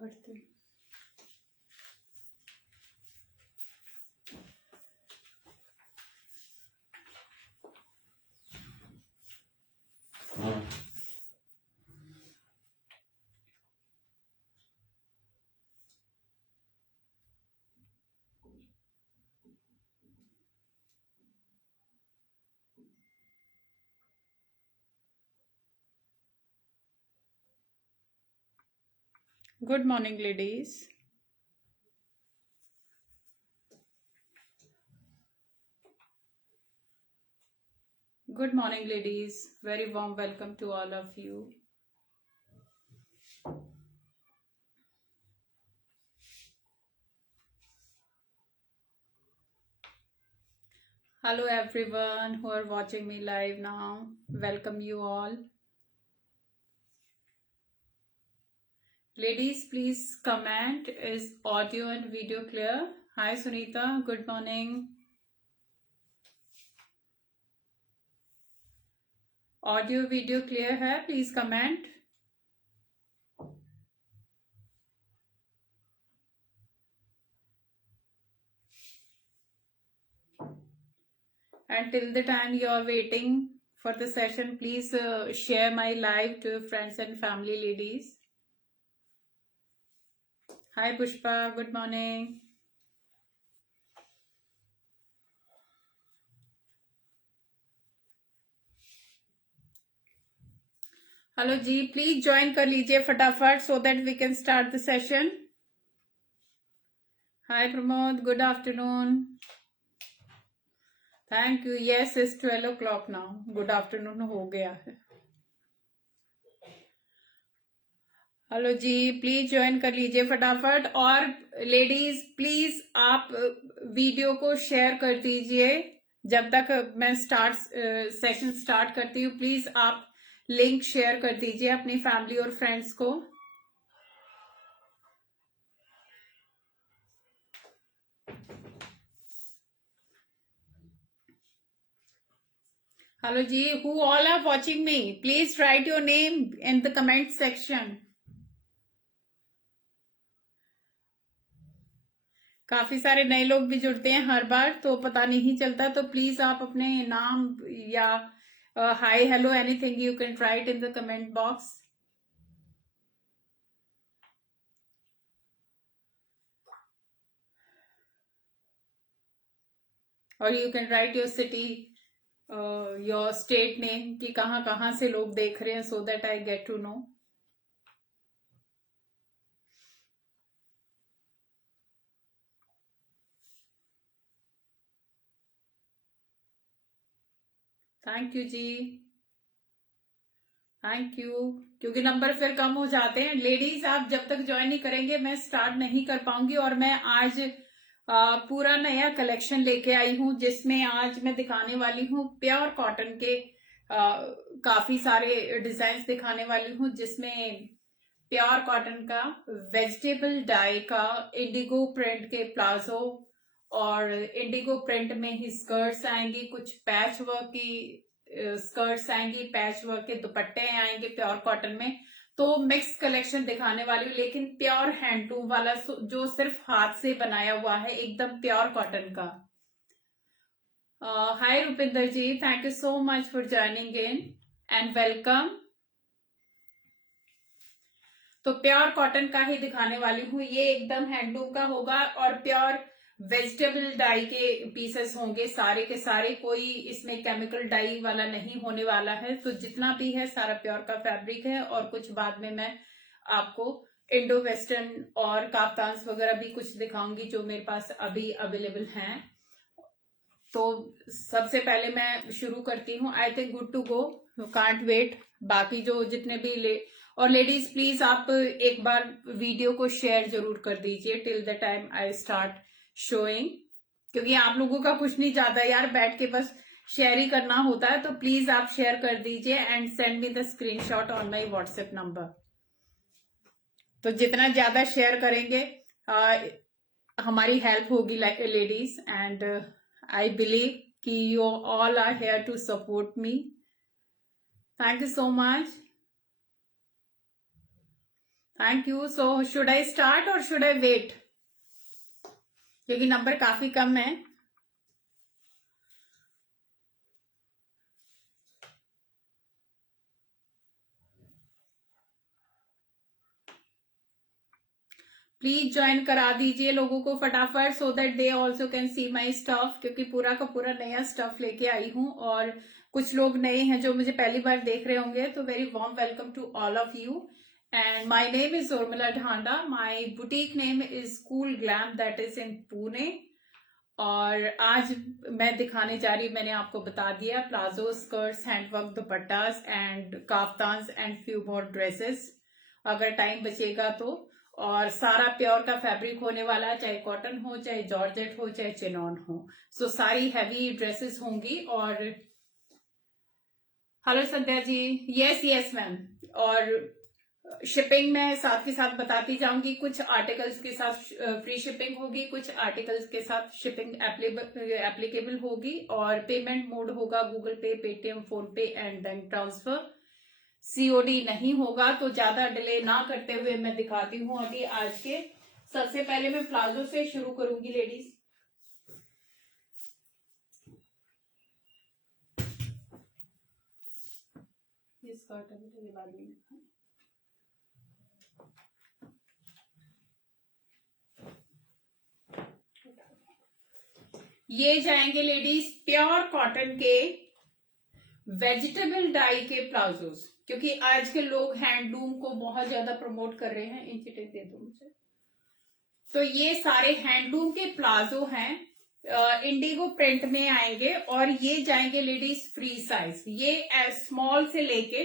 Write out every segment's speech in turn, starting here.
पढ़ते Good morning, ladies. Good morning, ladies. Very warm welcome to all of you. Hello, everyone who are watching me live now. Welcome you all. Ladies, please comment. Is audio and video clear? Hi, Sunita. Good morning. Audio video clear है? Please comment. And till the time you are waiting for the session, please share my live to friends and family, ladies. Hi, Pushpa. Good morning. Hello जी, please join कर लीजिए फटाफट so that we can start the session. Hi Pramod, good afternoon. Thank you. Yes, it's 12 o'clock now. Good afternoon हो गया है. Hello जी, please join कर लीजिए फटाफट. और लेडीज प्लीज आप वीडियो को शेयर कर दीजिए. जब तक मैं सेशन स्टार्ट करती हूँ, प्लीज आप लिंक शेयर कर दीजिए अपनी फैमिली और फ्रेंड्स को. हेलो जी, who all are watching me? Please write your name in the comment section. काफी सारे नए लोग भी जुड़ते हैं हर बार, तो पता नहीं चलता. तो प्लीज आप अपने नाम या hi, hello, anything you can write in the comment box. और you can write your city, your state name, कि कहाँ कहाँ से लोग देख रहे हैं, so that I get to know. Thank you जी, थैंक यू. क्योंकि नंबर फिर कम हो जाते हैं. लेडीज, आप जब तक ज्वाइन नहीं करेंगे मैं स्टार्ट नहीं कर पाऊंगी. और मैं आज पूरा नया कलेक्शन लेके आई हूँ, जिसमें आज मैं दिखाने वाली हूँ प्योर कॉटन के काफी सारे डिजाइन दिखाने वाली हूँ, जिसमें प्योर कॉटन का वेजिटेबल डाई का इंडिगो प्रिंट के प्लाजो और इंडिगो प्रिंट में ही स्कर्ट्स आएंगी. कुछ पैच वर्क की स्कर्ट्स आएंगी, पैच वर्क के दुपट्टे आएंगे प्योर कॉटन में. तो मिक्स कलेक्शन दिखाने वाली हूँ, लेकिन प्योर हैंडलूम वाला, जो सिर्फ हाथ से बनाया हुआ है, एकदम प्योर कॉटन का. Hi Rupinder ji, thank you so much for joining in and welcome. तो प्योर कॉटन का ही दिखाने वाली हूँ. ये एकदम हैंडलूम का होगा और प्योर वेजिटेबल डाई के पीसेस होंगे सारे के सारे. कोई इसमें केमिकल डाई वाला नहीं होने वाला है. तो जितना भी है सारा प्योर का फैब्रिक है. और कुछ बाद में मैं आपको इंडो वेस्टर्न और काफ्तान्स वगैरह भी कुछ दिखाऊंगी जो मेरे पास अभी अवेलेबल हैं. तो सबसे पहले मैं शुरू करती हूँ. I think good to go, can't wait. बाकी जो जितने भी और लेडीज प्लीज आप एक बार वीडियो को शेयर जरूर कर दीजिए till the time I start showing. क्योंकि आप लोगों का कुछ नहीं चाहता यार, बैठ के बस शेयर ही करना होता है, तो प्लीज आप शेयर कर दीजिए and send me the screenshot on my WhatsApp number. तो जितना ज्यादा शेयर करेंगे हमारी हेल्प होगी लेडीज, एंड आई बिलीव कि you all are here to support me. Thank you so much, thank you. So should I start और should I wait, क्योंकि number काफी कम है। प्लीज ज्वाइन करा दीजिए लोगों को फटाफट, so that they also can see my stuff, क्योंकि पूरा का पूरा नया स्टफ लेके आई हूँ और कुछ लोग नए हैं जो मुझे पहली बार देख रहे होंगे, तो very warm welcome to all of you. And my name is Urmila Dhanda, my boutique name is Cool Glam, that is in Pune. और आज मैं दिखाने जा रही हूँ, मैंने आपको बता दिया, palazzo, skirts, handwork, dupattas and kaftans and few more dresses, अगर टाइम बचेगा तो। और सारा प्योर का फैब्रिक होने वाला, चाहे कॉटन हो, चाहे जॉर्जेट हो, चाहे चिनॉन हो। सो सारी हैवी ड्रेसेस होंगी। और hello Sandhya ji, yes yes ma'am. और शिपिंग में साथ के साथ बताती जाऊंगी, कुछ आर्टिकल्स के साथ फ्री शिपिंग होगी, कुछ आर्टिकल्स के साथ शिपिंग एप्लीकेबल होगी, और पेमेंट मोड होगा गूगल पे, पेटीएम, फोन पे एंड बैंक ट्रांसफर। सीओडी नहीं होगा। तो ज्यादा डिले ना करते हुए मैं दिखाती हूँ अभी आज के। सबसे पहले मैं प्लाजो से शुरू करूंगी लेडीज। ये जाएंगे लेडीज प्योर कॉटन के वेजिटेबल डाई के प्लाजोस, क्योंकि आज के लोग हैंडलूम को बहुत ज्यादा प्रमोट कर रहे हैं। इन चिटे दे दो मुझे। तो ये सारे हैंडलूम के प्लाजो हैं, इंडिगो प्रिंट में आएंगे, और ये जाएंगे लेडीज फ्री साइज। ये स्मॉल से लेके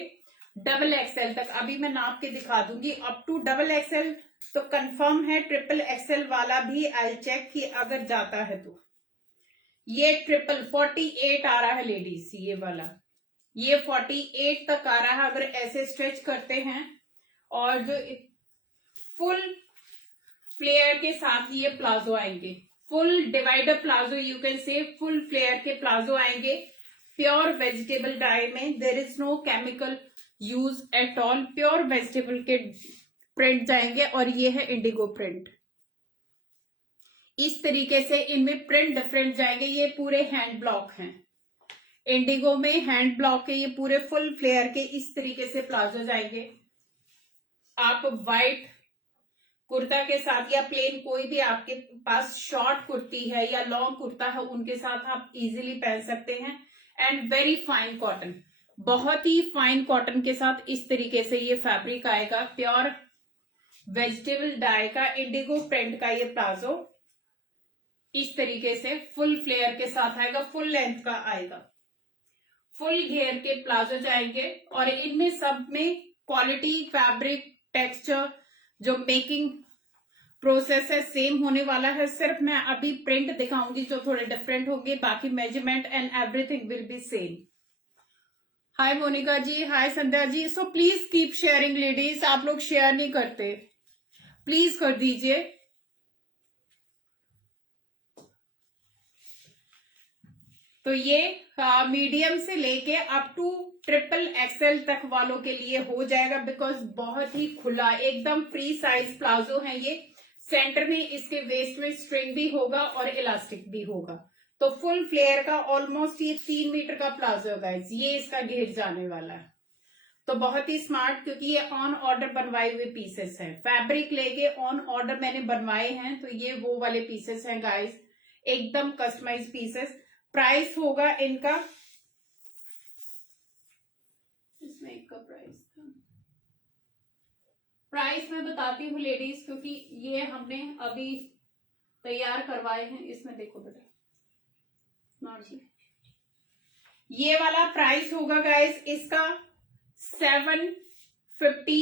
डबल एक्सएल तक, अभी मैं नाप के दिखा दूंगी। अप टू डबल एक्सएल तो कंफर्म है, ट्रिपल एक्सएल वाला भी आई चेक कि अगर जाता है तो। ये 48 आ रहा है लेडीज, ये वाला, ये 48 तक आ रहा है अगर ऐसे स्ट्रेच करते हैं। और जो फुल फ्लेयर के साथ ये प्लाजो आएंगे, full divider palazzo, you can say full flare के प्लाजो आएंगे प्योर वेजिटेबल डाई में। There is no chemical use at all, pure vegetable के प्रिंट जाएंगे। और ये है इंडिगो प्रिंट। इस तरीके से इनमें प्रिंट डिफरेंट जाएंगे। ये पूरे हैंड ब्लॉक हैं, इंडिगो में हैंड ब्लॉक के ये पूरे फुल फ्लेयर के इस तरीके से प्लाजो जाएंगे। आप व्हाइट कुर्ता के साथ या प्लेन कोई भी आपके पास शॉर्ट कुर्ती है या लॉन्ग कुर्ता है, उनके साथ आप इजीली पहन सकते हैं। एंड वेरी फाइन कॉटन, बहुत ही फाइन कॉटन के साथ इस तरीके से ये फैब्रिक आएगा। प्योर वेजिटेबल डाई का इंडिगो प्रिंट का ये प्लाजो इस तरीके से फुल फ्लेयर के साथ आएगा, फुल लेंथ का आएगा। फुल घेर के प्लाजो जाएंगे, और इनमें सब में क्वालिटी, फैब्रिक, टेक्सचर, जो मेकिंग प्रोसेस है सेम होने वाला है। सिर्फ मैं अभी प्रिंट दिखाऊंगी जो थोड़े डिफरेंट होंगे, बाकी measurement and everything will be same. Hi Monica ji, hi Sandhya ji. So please keep sharing ladies, आप लोग शेयर नहीं करते, प्लीज कर दीजिए। तो ये मीडियम से लेके अप टू ट्रिपल एक्सएल तक वालों के लिए हो जाएगा, बिकॉज बहुत ही खुला एकदम फ्री साइज प्लाजो है ये। सेंटर में इसके वेस्ट में स्ट्रिंग भी होगा और इलास्टिक भी होगा। तो फुल फ्लेयर का ऑलमोस्ट ये 3 मीटर का प्लाजो है गाइस, ये इसका घेर जाने वाला है। तो बहुत ही स्मार्ट, क्योंकि ये ऑन ऑर्डर बनवाए हुए पीसेस हैं, फैब्रिक लेके ऑन ऑर्डर मैंने बनवाए हैं। तो ये वो वाले पीसेस हैं गाइस, एकदम कस्टमाइज पीसेस। प्राइस होगा इनका, इसमें एक का प्राइस था, प्राइस मैं बताती हूँ लेडीज, क्योंकि ये हमने अभी तैयार करवाए हैं। इसमें देखो बेटा, ये वाला प्राइस होगा गाइस इसका 750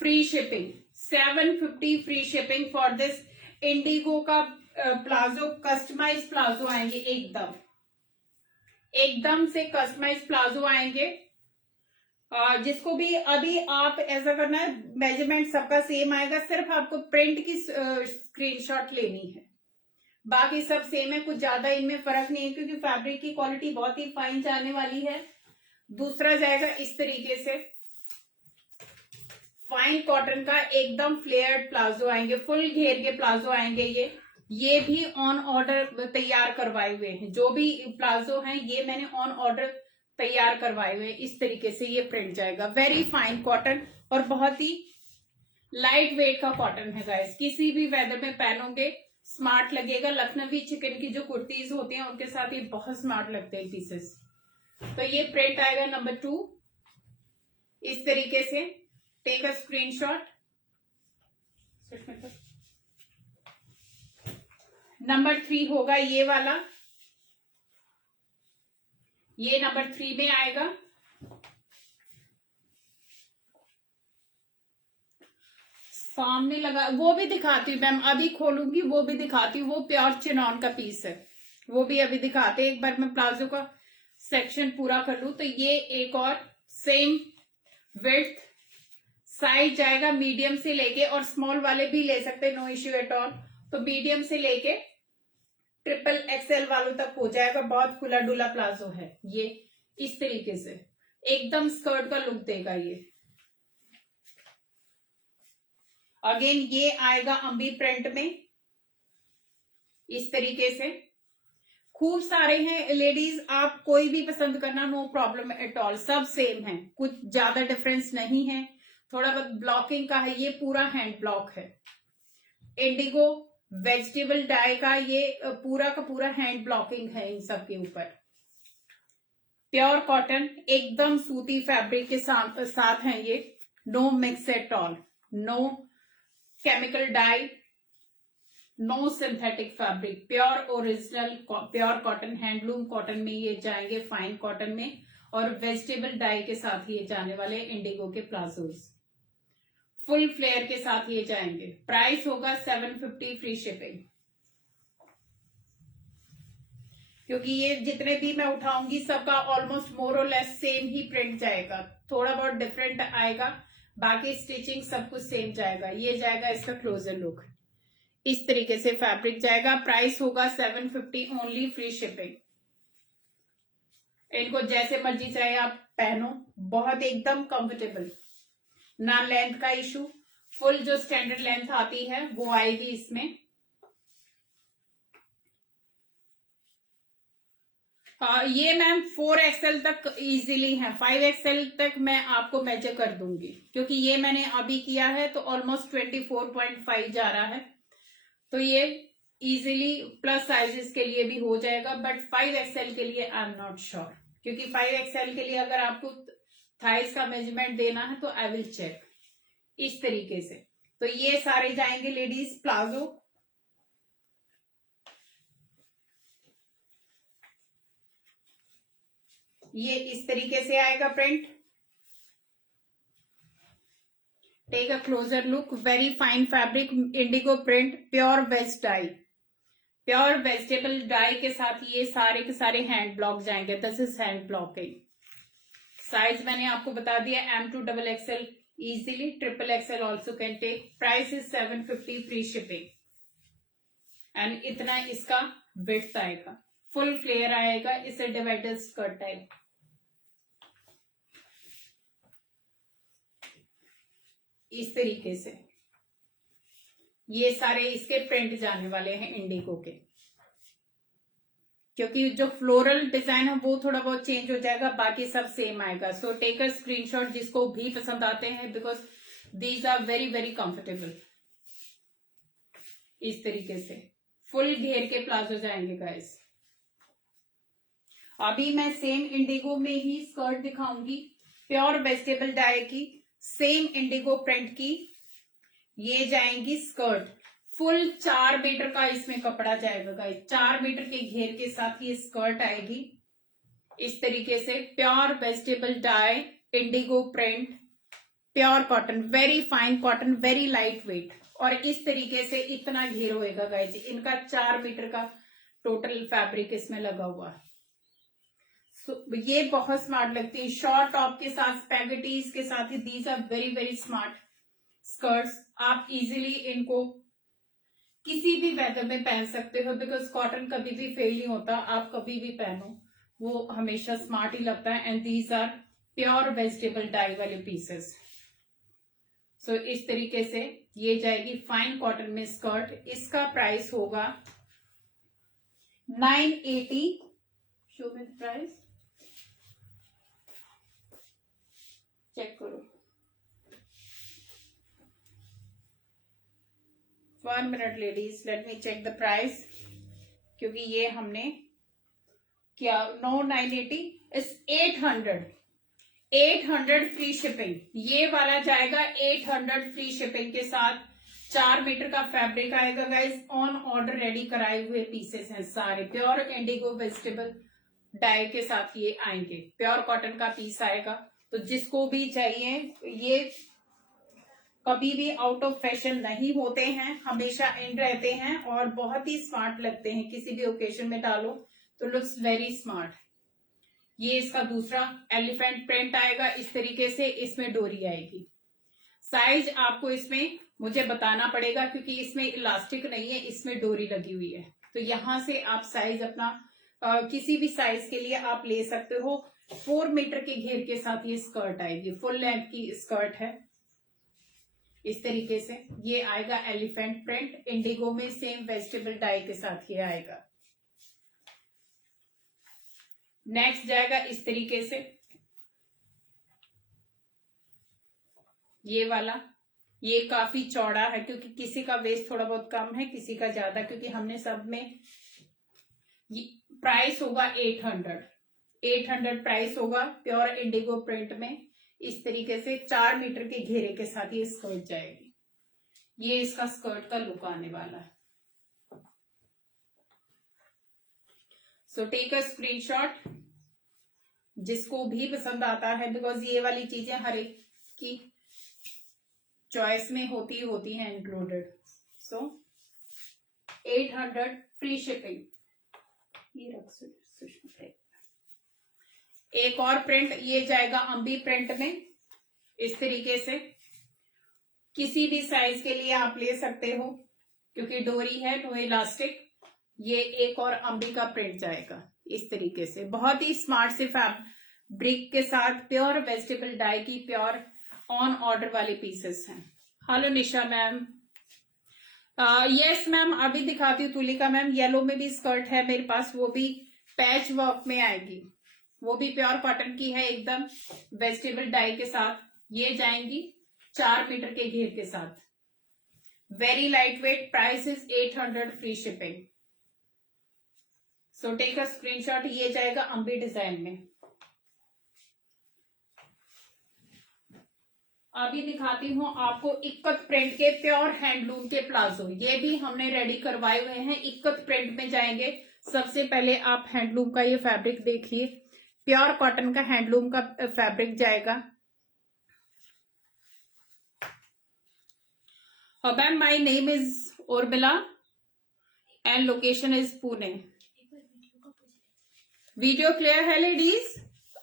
free shipping, 750 free shipping for this Indigo का प्लाजो। कस्टमाइज प्लाजो आएंगे, एकदम एकदम से कस्टमाइज प्लाजो आएंगे, जिसको भी अभी आप ऐसा करना है, मेजरमेंट सबका सेम आएगा, सिर्फ आपको प्रिंट की स्क्रीनशॉट लेनी है, बाकी सब सेम है, कुछ ज्यादा इनमें फर्क नहीं है क्योंकि फैब्रिक की क्वालिटी बहुत ही फाइन जाने वाली है। दूसरा जाएगा इस तरीके से फाइन कॉटन का एकदम फ्लेयर्ड प्लाजो आएंगे, फुल घेर के प्लाजो आएंगे। ये भी ऑन ऑर्डर तैयार करवाए हुए हैं, जो भी प्लाजो हैं ये मैंने ऑन ऑर्डर तैयार करवाए हुए। इस तरीके से ये प्रिंट जाएगा, वेरी फाइन कॉटन और बहुत ही लाइट वेट का कॉटन है गाइस, किसी भी वेदर में पहनोगे स्मार्ट लगेगा। लखनवी चिकन की जो कुर्तीज होती हैं उनके साथ ये बहुत स्मार्ट लगते हैं पीसेस। तो ये प्रिंट आएगा नंबर 2 इस तरीके से, टेक अ स्क्रीनशॉट। नंबर 3 होगा ये वाला, ये नंबर 3 में आएगा। सामने लगा वो भी दिखाती हूँ मैम, अभी खोलूंगी वो भी दिखाती हूँ, वो प्योर चिनॉन का पीस है, वो भी अभी दिखाते। एक बार मैं प्लाजो का सेक्शन पूरा कर लूं तो ये एक और सेम विड्थ साइज जाएगा मीडियम से लेके, और स्मॉल वाले भी ले सकते हैं, नो इश्यू एट ऑल। तो मीडियम से लेके ट्रिपल एक्सएल वालों तक हो जाएगा, बहुत खुला डुला प्लाजो है ये। इस तरीके से एकदम स्कर्ट का लुक देगा ये। अगेन ये आएगा अम्बी प्रिंट में इस तरीके से, खूब सारे हैं लेडीज, आप कोई भी पसंद करना, नो प्रॉब्लम एट ऑल, सब सेम है, कुछ ज्यादा डिफरेंस नहीं है, थोड़ा बहुत ब्लॉकिंग का है। ये पूरा हैंड ब्लॉक है, इंडिगो वेजिटेबल डाई का ये पूरा का पूरा हैंड ब्लॉकिंग है इन सब के ऊपर। प्योर कॉटन एकदम सूती फैब्रिक के साथ है ये, no mix at all, no chemical dye, no synthetic fabric, pure original pure cotton, handloom cotton में ये जाएंगे, फाइन कॉटन में, और वेजिटेबल डाई के साथ ये जाने वाले इंडिगो के प्लाजोज, फुल फ्लेयर के साथ ये जाएंगे। प्राइस होगा 750 फ्री शिपिंग, क्योंकि ये जितने भी मैं उठाऊंगी सबका ऑलमोस्ट मोर और लेस सेम ही प्रिंट जाएगा, थोड़ा बहुत डिफरेंट आएगा, बाकी स्टिचिंग सब कुछ सेम जाएगा। ये जाएगा इसका क्लोजर लुक, इस तरीके से फैब्रिक जाएगा। प्राइस होगा 750 ओनली, फ्री शिपिंग। इनको जैसे मर्जी चाहे आप पहनो, बहुत एकदम कंफर्टेबल, ना लेंथ का इशू, फुल जो स्टैंडर्ड लेंथ आती है वो आएगी इसमें। ये मैम 4XL तक इजीली है, 5XL तक मैं आपको मेजर कर दूंगी, क्योंकि ये मैंने अभी किया है तो ऑलमोस्ट 24.5 जा रहा है, तो ये इजीली प्लस साइजेस के लिए भी हो जाएगा, बट 5XL के लिए आई एम नॉट श्योर, क्योंकि 5XL के लिए अगर आपको थाइस का मेजरमेंट देना है तो आई विल चेक। इस तरीके से तो ये सारे जाएंगे लेडीज प्लाजो। ये इस तरीके से आएगा print, take a closer look, very fine fabric, indigo print, pure veg dye, pure vegetable dye के साथ ये सारे के सारे हैंड ब्लॉक जाएंगे। This is hand blocking. Size मैंने आपको बता दिया, M2XXL easily, XXL also can take. Price is 750 free shipping, and इतना इसका विड्थ आएगा, फुल फ्लेयर आएगा, इसे डिवाइडर स्कर्ट टाइप। इस तरीके से ये सारे इसके प्रिंट जाने वाले हैं इंडिगो के, क्योंकि जो फ्लोरल डिजाइन है वो थोड़ा बहुत चेंज हो जाएगा, बाकी सब सेम आएगा। सो टेक अ स्क्रीनशॉट जिसको भी पसंद आते हैं, because these are very very comfortable. इस तरीके से फुल घेर के प्लाजो जाएंगे गाइस। अभी मैं सेम इंडिगो में ही स्कर्ट दिखाऊंगी, प्योर वेजिटेबल डाई की, सेम इंडिगो प्रिंट की ये जाएंगी स्कर्ट, फुल 4 मीटर का इसमें कपड़ा जाएगा गाइस, 4 मीटर के घेर के साथ ये स्कर्ट आएगी। इस तरीके से pure vegetable die, Indigo print, pure cotton, very fine cotton, very light wait, और इस तरीके से इतना घेर होएगा गाइस, इनका 4 मीटर का टोटल फैब्रिक इसमें लगा हुआ है। ये बहुत स्मार्ट लगती है शॉर्ट टॉप के साथ, स्पैगेटीज के साथ। These are very very smart skirts. आप इजीली इनको किसी भी वेदर में पहन सकते हो, बिकॉज कॉटन कभी भी फेल नहीं होता। आप कभी भी पहनो वो हमेशा स्मार्ट ही लगता है। And these are pure vegetable dye वाले पीसेस। सो इस तरीके से ये जाएगी फाइन कॉटन में स्कर्ट। इसका प्राइस होगा 980। शो में प्राइस चेक करो। 1 minute ladies, let me check the price, क्योंकि ये हमने क्या 980 इस 800 फ्री शिपिंग। ये वाला जाएगा 800 फ्री शिपिंग के साथ। 4 मीटर का फैब्रिक आएगा गाइस। ऑन ऑर्डर रेडी कराए हुए पीसेस हैं सारे। प्योर इंडिगो वेजिटेबल डाई के साथ ये आएंगे। प्योर कॉटन का पीस आएगा। तो जिसको भी चाहिए, ये कभी भी आउट ऑफ फैशन नहीं होते हैं, हमेशा इन रहते हैं और बहुत ही स्मार्ट लगते हैं। किसी भी ओकेजन में डालो तो लुक्स वेरी स्मार्ट। ये इसका दूसरा एलिफेंट प्रिंट आएगा इस तरीके से। इसमें डोरी आएगी। साइज आपको इसमें मुझे बताना पड़ेगा क्योंकि इसमें इलास्टिक नहीं है, इसमें डोरी लगी हुई है। तो यहां से आप साइज अपना किसी भी साइज के लिए आप ले सकते हो। 4 मीटर के घेर के साथ ये स्कर्ट आएगी। फुल लेंथ की स्कर्ट है इस तरीके से। ये आएगा एलिफेंट प्रिंट इंडिगो में, सेम वेजिटेबल डाई के साथ ये आएगा। नेक्स्ट जाएगा इस तरीके से ये वाला। ये काफी चौड़ा है क्योंकि किसी का वेस्ट थोड़ा बहुत कम है, किसी का ज्यादा, क्योंकि हमने सब में। प्राइस होगा 800 प्राइस होगा। प्योर इंडिगो प्रिंट में इस तरीके से 4 मीटर के घेरे के साथ ये स्कर्ट जाएगी। ये इसका स्कर्ट का लुक आने वाला है। सो टेक अ स्क्रीनशॉट जिसको भी पसंद आता है, बिकॉज ये वाली चीजें हर एक की चॉइस में होती हैं इंक्लूडेड। सो 800 फ्री शिपिंग। ये रख सुषमा। एक और प्रिंट ये जाएगा अम्बी प्रिंट में इस तरीके से। किसी भी साइज के लिए आप ले सकते हो क्योंकि डोरी है, नो इलास्टिक। ये एक और अम्बी का प्रिंट जाएगा इस तरीके से। बहुत ही स्मार्ट से फैब्रिक के साथ प्योर वेजिटेबल डाई की प्योर ऑन ऑर्डर वाले पीसेस हैं। हेलो निशा मैम। यस मैम, अभी दिखाती हूँ तुलिका मैम। येलो में भी स्कर्ट है मेरे पास, वो भी पैच वर्क में आएगी। वो भी प्योर कॉटन की है एकदम वेजिटेबल डाई के साथ। ये जाएंगी 4 मीटर के घेर के साथ। Very light weight. Price is 800 free shipping. So take a screenshot. ये जाएगा अम्बी डिजाइन में। अभी दिखाती हूँ आपको इक्कत प्रिंट के प्योर हैंडलूम के प्लाजो। ये भी हमने रेडी करवाए हुए हैं, इक्कत प्रिंट में जाएंगे। सबसे पहले आप हैंडलूम का ये फैब्रिक देखिए। प्योर कॉटन का हैंडलूम का फैब्रिक जाएगा। Ma'am my name is Urmila and location is Pune. Video clear है लेडीज?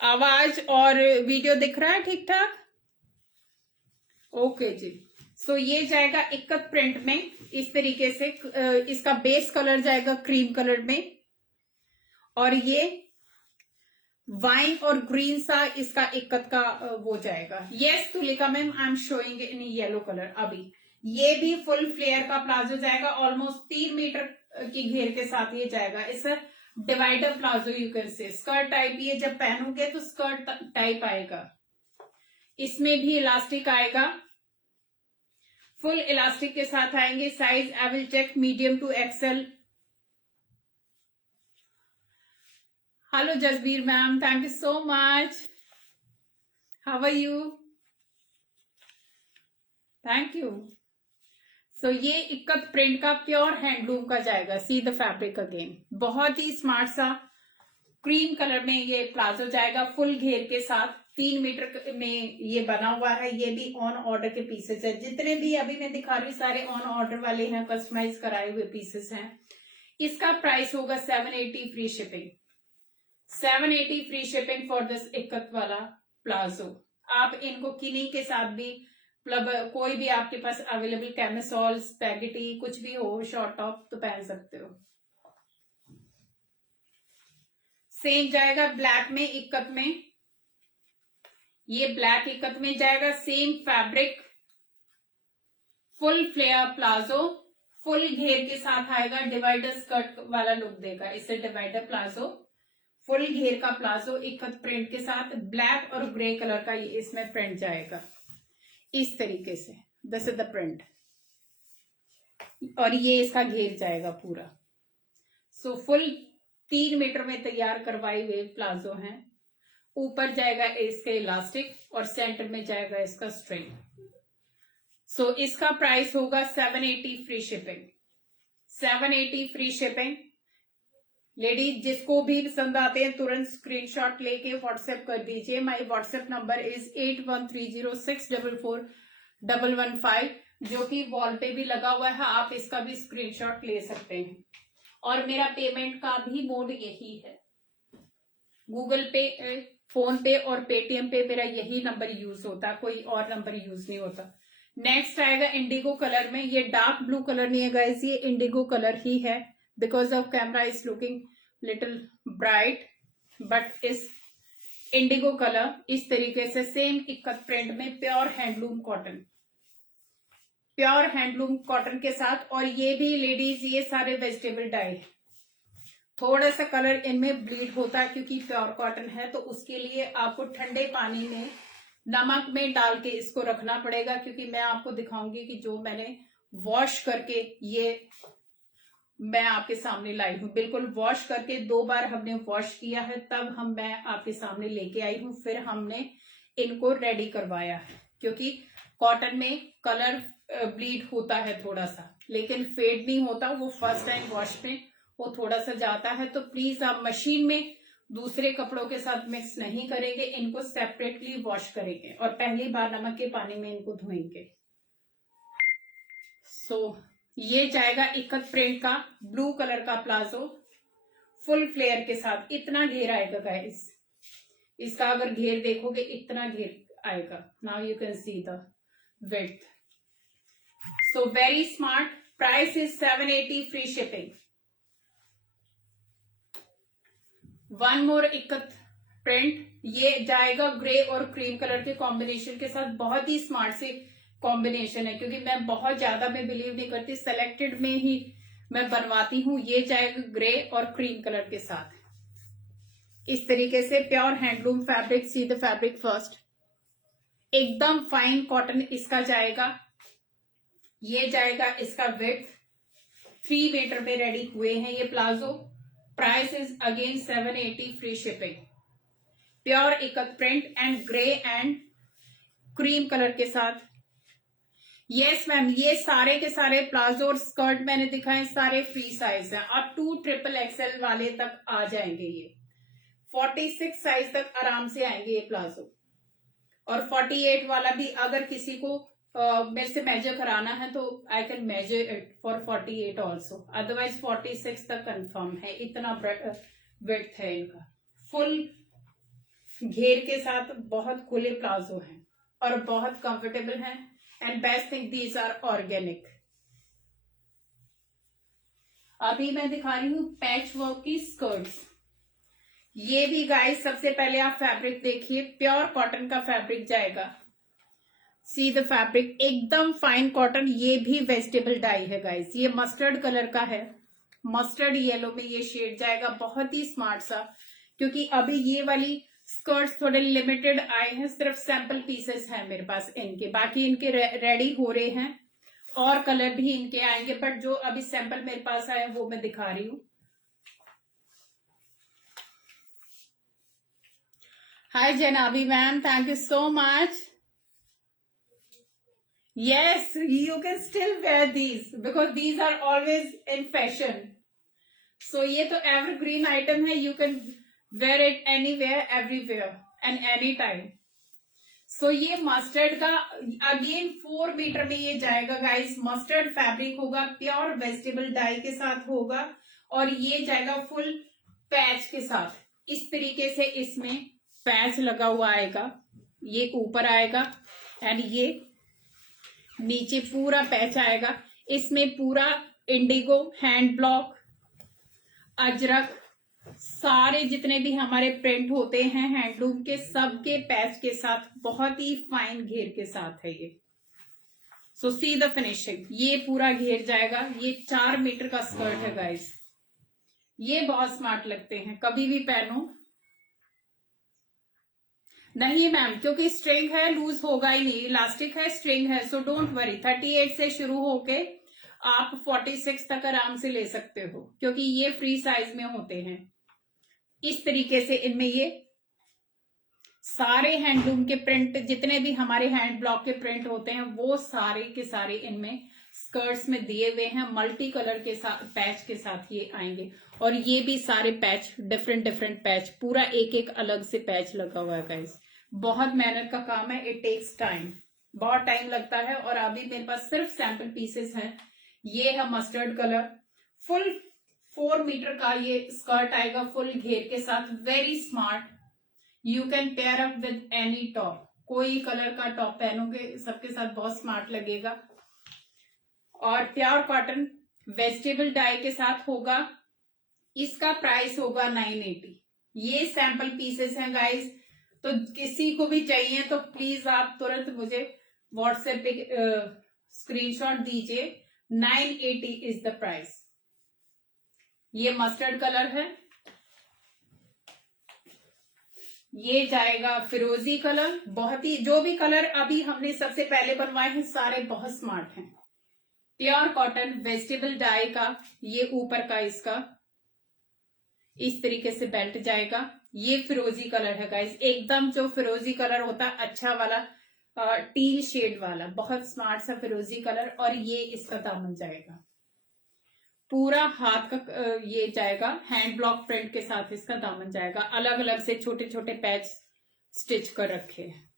आवाज और वीडियो दिख रहा है ठीक ठाक? ओके जी। सो ये जाएगा इक्कत प्रिंट में इस तरीके से। इसका बेस कलर जाएगा क्रीम कलर में और ये वाइन और ग्रीन सा इसका इक्कत का वो जाएगा। Yes Tulika ma'am, I am showing in yellow colour. अभी ये भी फुल फ्लेयर का प्लाजो जाएगा। ऑलमोस्ट 3 मीटर की घेर के साथ ये जाएगा। इस डिवाइडर प्लाजो यू कैन से। स्कर्ट टाइप ये जब पहनोगे तो स्कर्ट टाइप आएगा। इसमें भी इलास्टिक आएगा, फुल इलास्टिक के साथ आएंगे। Size I will check medium to XL. Hello Jasbir ma'am, thank you so much. How are you? Thank you. So ये इक्कत प्रिंट का प्योर हैंडलूम का जाएगा। See the fabric again. बहुत ही स्मार्ट सा क्रीम कलर में ये प्लाजो जाएगा फुल घेर के साथ। 3 मीटर में ये बना हुआ है। ये भी ऑन ऑर्डर के पीसेस है। जितने भी अभी मैं दिखा रही हूँ सारे ऑन ऑर्डर वाले हैं, कस्टमाइज कराए हुए पीसेस हैं। इसका प्राइस होगा 780 free shipping. 780 free shipping for this ikat वाला प्लाजो। आप इनको किनी के साथ भी, मतलब कोई भी आपके पास अवेलेबल कैमिसोल, स्पैगेटी कुछ भी हो, शॉर्ट टॉप, तो पहन सकते हो। सेम जाएगा ब्लैक में इक्कत में, ये ब्लैक इक्कत में जाएगा। Same fabric, full flare palazzo, full घेर के साथ आएगा। डिवाइडर स्कर्ट वाला लुक देगा इसे, डिवाइडर प्लाजो, फुल घेर का प्लाजो इक्कत प्रिंट के साथ। ब्लैक और ग्रे कलर का ये इसमें प्रिंट जाएगा इस तरीके से। दिस इज द प्रिंट, और ये इसका घेर जाएगा पूरा। सो फुल 3 मीटर में तैयार करवाई हुए प्लाजो हैं। ऊपर जाएगा इसके इलास्टिक और सेंटर में जाएगा इसका स्ट्रिंग। सो इसका प्राइस होगा 780 free shipping. 780 free shipping. Ladies जिसको भी पसंद आते हैं तुरंत स्क्रीनशॉट लेके व्हाट्सएप कर दीजिए। माय व्हाट्सएप नंबर इज 8130641115, जो कि वॉल पे भी लगा हुआ है, आप इसका भी स्क्रीनशॉट ले सकते हैं। और मेरा पेमेंट का भी मोड यही है, गूगल पे, फोन पे और पेटीएम पे मेरा यही नंबर यूज होता है, कोई और नंबर यूज नहीं होता। नेक्स्ट आएगा इंडिगो कलर में। ये डार्क ब्लू कलर नहीं है गाइस, ये इंडिगो कलर ही है। Because of camera is looking little bright, but इस इंडिगो कलर इस तरीके से सेम इक्कत प्रिंट में, pure handloom cotton, pure handloom cotton के साथ। और ये भी लेडीज, ये सारे वेजिटेबल डाई है। थोड़ा सा कलर इनमें ब्लीड होता है क्योंकि प्योर कॉटन है, तो उसके लिए आपको ठंडे पानी में नमक में डाल के इसको रखना पड़ेगा। क्योंकि मैं आपको दिखाऊंगी कि जो मैंने वॉश करके ये मैं आपके सामने लाई हूं, बिल्कुल वॉश करके 2 बार हमने वॉश किया है, तब मैं आपके सामने लेके आई हूं। फिर हमने इनको रेडी करवाया है, क्योंकि कॉटन में कलर ब्लीड होता है थोड़ा सा, लेकिन फेड नहीं होता। वो फर्स्ट टाइम वॉश में वो थोड़ा सा जाता है। तो प्लीज आप मशीन में दूसरे कपड़ों के साथ मिक्स नहीं करेंगे, इनको सेपरेटली वॉश करेंगे और पहली बार नमक के पानी में इनको धोएंगे। सो ये जाएगा इक्कत प्रिंट का ब्लू कलर का प्लाजो, फुल फ्लेयर के साथ। इतना घेर आएगा गाइस, इसका अगर घेर देखोगे इतना घेर आएगा। Now you can see the width. So very smart. Price is 780 free shipping. One more ikat print, ये जाएगा ग्रे और क्रीम कलर के कॉम्बिनेशन के साथ। बहुत ही स्मार्ट से कॉम्बिनेशन है, क्योंकि मैं बहुत ज्यादा में बिलीव नहीं करती, सेलेक्टेड में ही मैं बनवाती हूँ। ये जाएगा ग्रे और क्रीम कलर के साथ इस तरीके से। Pure handloom fabric, C the fabric first, एकदम फाइन कॉटन इसका जाएगा। ये जाएगा इसका विड्थ, 3 मीटर में रेडी हुए हैं ये palazzo. Price is again 780 free shipping. Pure ikat print and grey and cream colour के साथ। यस मैम, ये सारे के सारे प्लाजो और स्कर्ट मैंने दिखाए, सारे फ्री साइज हैं। अब 2 XXL वाले तक आ जाएंगे ये, 46 साइज तक आराम से आएंगे ये प्लाजो। और 48 वाला भी अगर किसी को मेरे से मेजर कराना है तो I can measure it for 48 also, otherwise 46 तक कंफर्म है। इतना विड्थ है इनका, फुल घेर के साथ। बहुत खुले प्लाजो हैं और बहुत कंफर्टेबल हैं। And best thing, these are organic. अभी मैं दिखा रही हूँ पैच वर्क की स्कर्ट्स। ये भी गाइस, सबसे पहले आप फैब्रिक देखिए, प्योर कॉटन का फैब्रिक जाएगा। सी द फैब्रिक, एकदम फाइन कॉटन। ये भी वेजिटेबल डाई है गाइस, ये मस्टर्ड कलर का है, मस्टर्ड येलो में ये शेड जाएगा। बहुत ही स्मार्ट सा, क्योंकि अभी ये वाली स्कर्ट्स थोड़े लिमिटेड आए हैं, सिर्फ सैंपल पीसेस हैं मेरे पास इनके, बाकी इनके रेडी हो रहे हैं और कलर भी इनके आएंगे, बट जो अभी सैंपल मेरे पास आए वो मैं दिखा रही हूँ। Hi Janabi ma'am, thank you so much. Yes, you can still wear these because these are always in fashion. So ये तो evergreen item है, you can wear it anywhere, everywhere and anytime. So ये मस्टर्ड का again 4 metre में ये जाएगा guys. Mustard fabric होगा, pure vegetable dye के साथ होगा, और ये जाएगा फुल पैच के साथ। इस तरीके से इसमें पैच लगा हुआ आएगा, ये ऊपर आएगा एंड ये नीचे पूरा पैच आएगा। इसमें पूरा इंडिगो, हैंड ब्लॉक, अजरक, सारे जितने भी हमारे प्रिंट होते हैं हैंडलूम के, सबके पैच के साथ, बहुत ही फाइन घेर के साथ है ये। सो सी द फिनिशिंग, ये पूरा घेर जाएगा। ये 4 मीटर का स्कर्ट है गाइस। ये बहुत स्मार्ट लगते हैं, कभी भी पहनो। नहीं मैम, क्योंकि स्ट्रिंग है, लूज होगा ही नहीं, इलास्टिक है, स्ट्रिंग है, सो डोंट वरी। 38 से शुरू होके आप 46 तक आराम से ले सकते हो, क्योंकि ये फ्री साइज में होते हैं। इस तरीके से इनमें ये सारे हैंडलूम के प्रिंट, जितने भी हमारे हैंड ब्लॉक के प्रिंट होते हैं, वो सारे के सारे इनमें स्कर्ट्स में दिए हुए हैं। मल्टी कलर के साथ, पैच के साथ ये आएंगे। और ये भी सारे पैच, डिफरेंट डिफरेंट पैच, पूरा एक एक अलग से पैच लगा हुआ है गाइस। बहुत मेहनत का काम है, इट टेक्स टाइम, बहुत टाइम लगता है। और अभी मेरे पास सिर्फ सैंपल पीसेस हैं। ये है मस्टर्ड कलर, फुल 4 मीटर का ये स्कर्ट आएगा, फुल घेर के साथ, very smart. You can pair up with any top, कोई कलर का टॉप पहनोगे सबके साथ बहुत स्मार्ट लगेगा। और प्योर कॉटन वेजिटेबल डाई के साथ होगा। इसका प्राइस होगा 980। ये सैंपल पीसेस हैं गाइस, तो किसी को भी चाहिए तो प्लीज आप तुरंत मुझे व्हाट्सएप पे स्क्रीनशॉट दीजिए। 980 इज द प्राइस। ये मस्टर्ड कलर है, ये जाएगा फिरोजी कलर। बहुत ही, जो भी कलर अभी हमने सबसे पहले बनवाए हैं सारे बहुत स्मार्ट हैं। प्योर कॉटन वेजिटेबल डाई का, ये ऊपर का इसका इस तरीके से बेल्ट जाएगा। ये फिरोजी कलर है गाइस, एकदम जो फिरोजी कलर होता है अच्छा वाला, टील शेड वाला, बहुत स्मार्ट सा फिरोजी कलर। और ये इसका दामन जाएगा, पूरा हाथ का ये जाएगा, हैंड ब्लॉक प्रिंट के साथ इसका दामन जाएगा। अलग अलग से छोटे छोटे पैच स्टिच कर रखे हैं।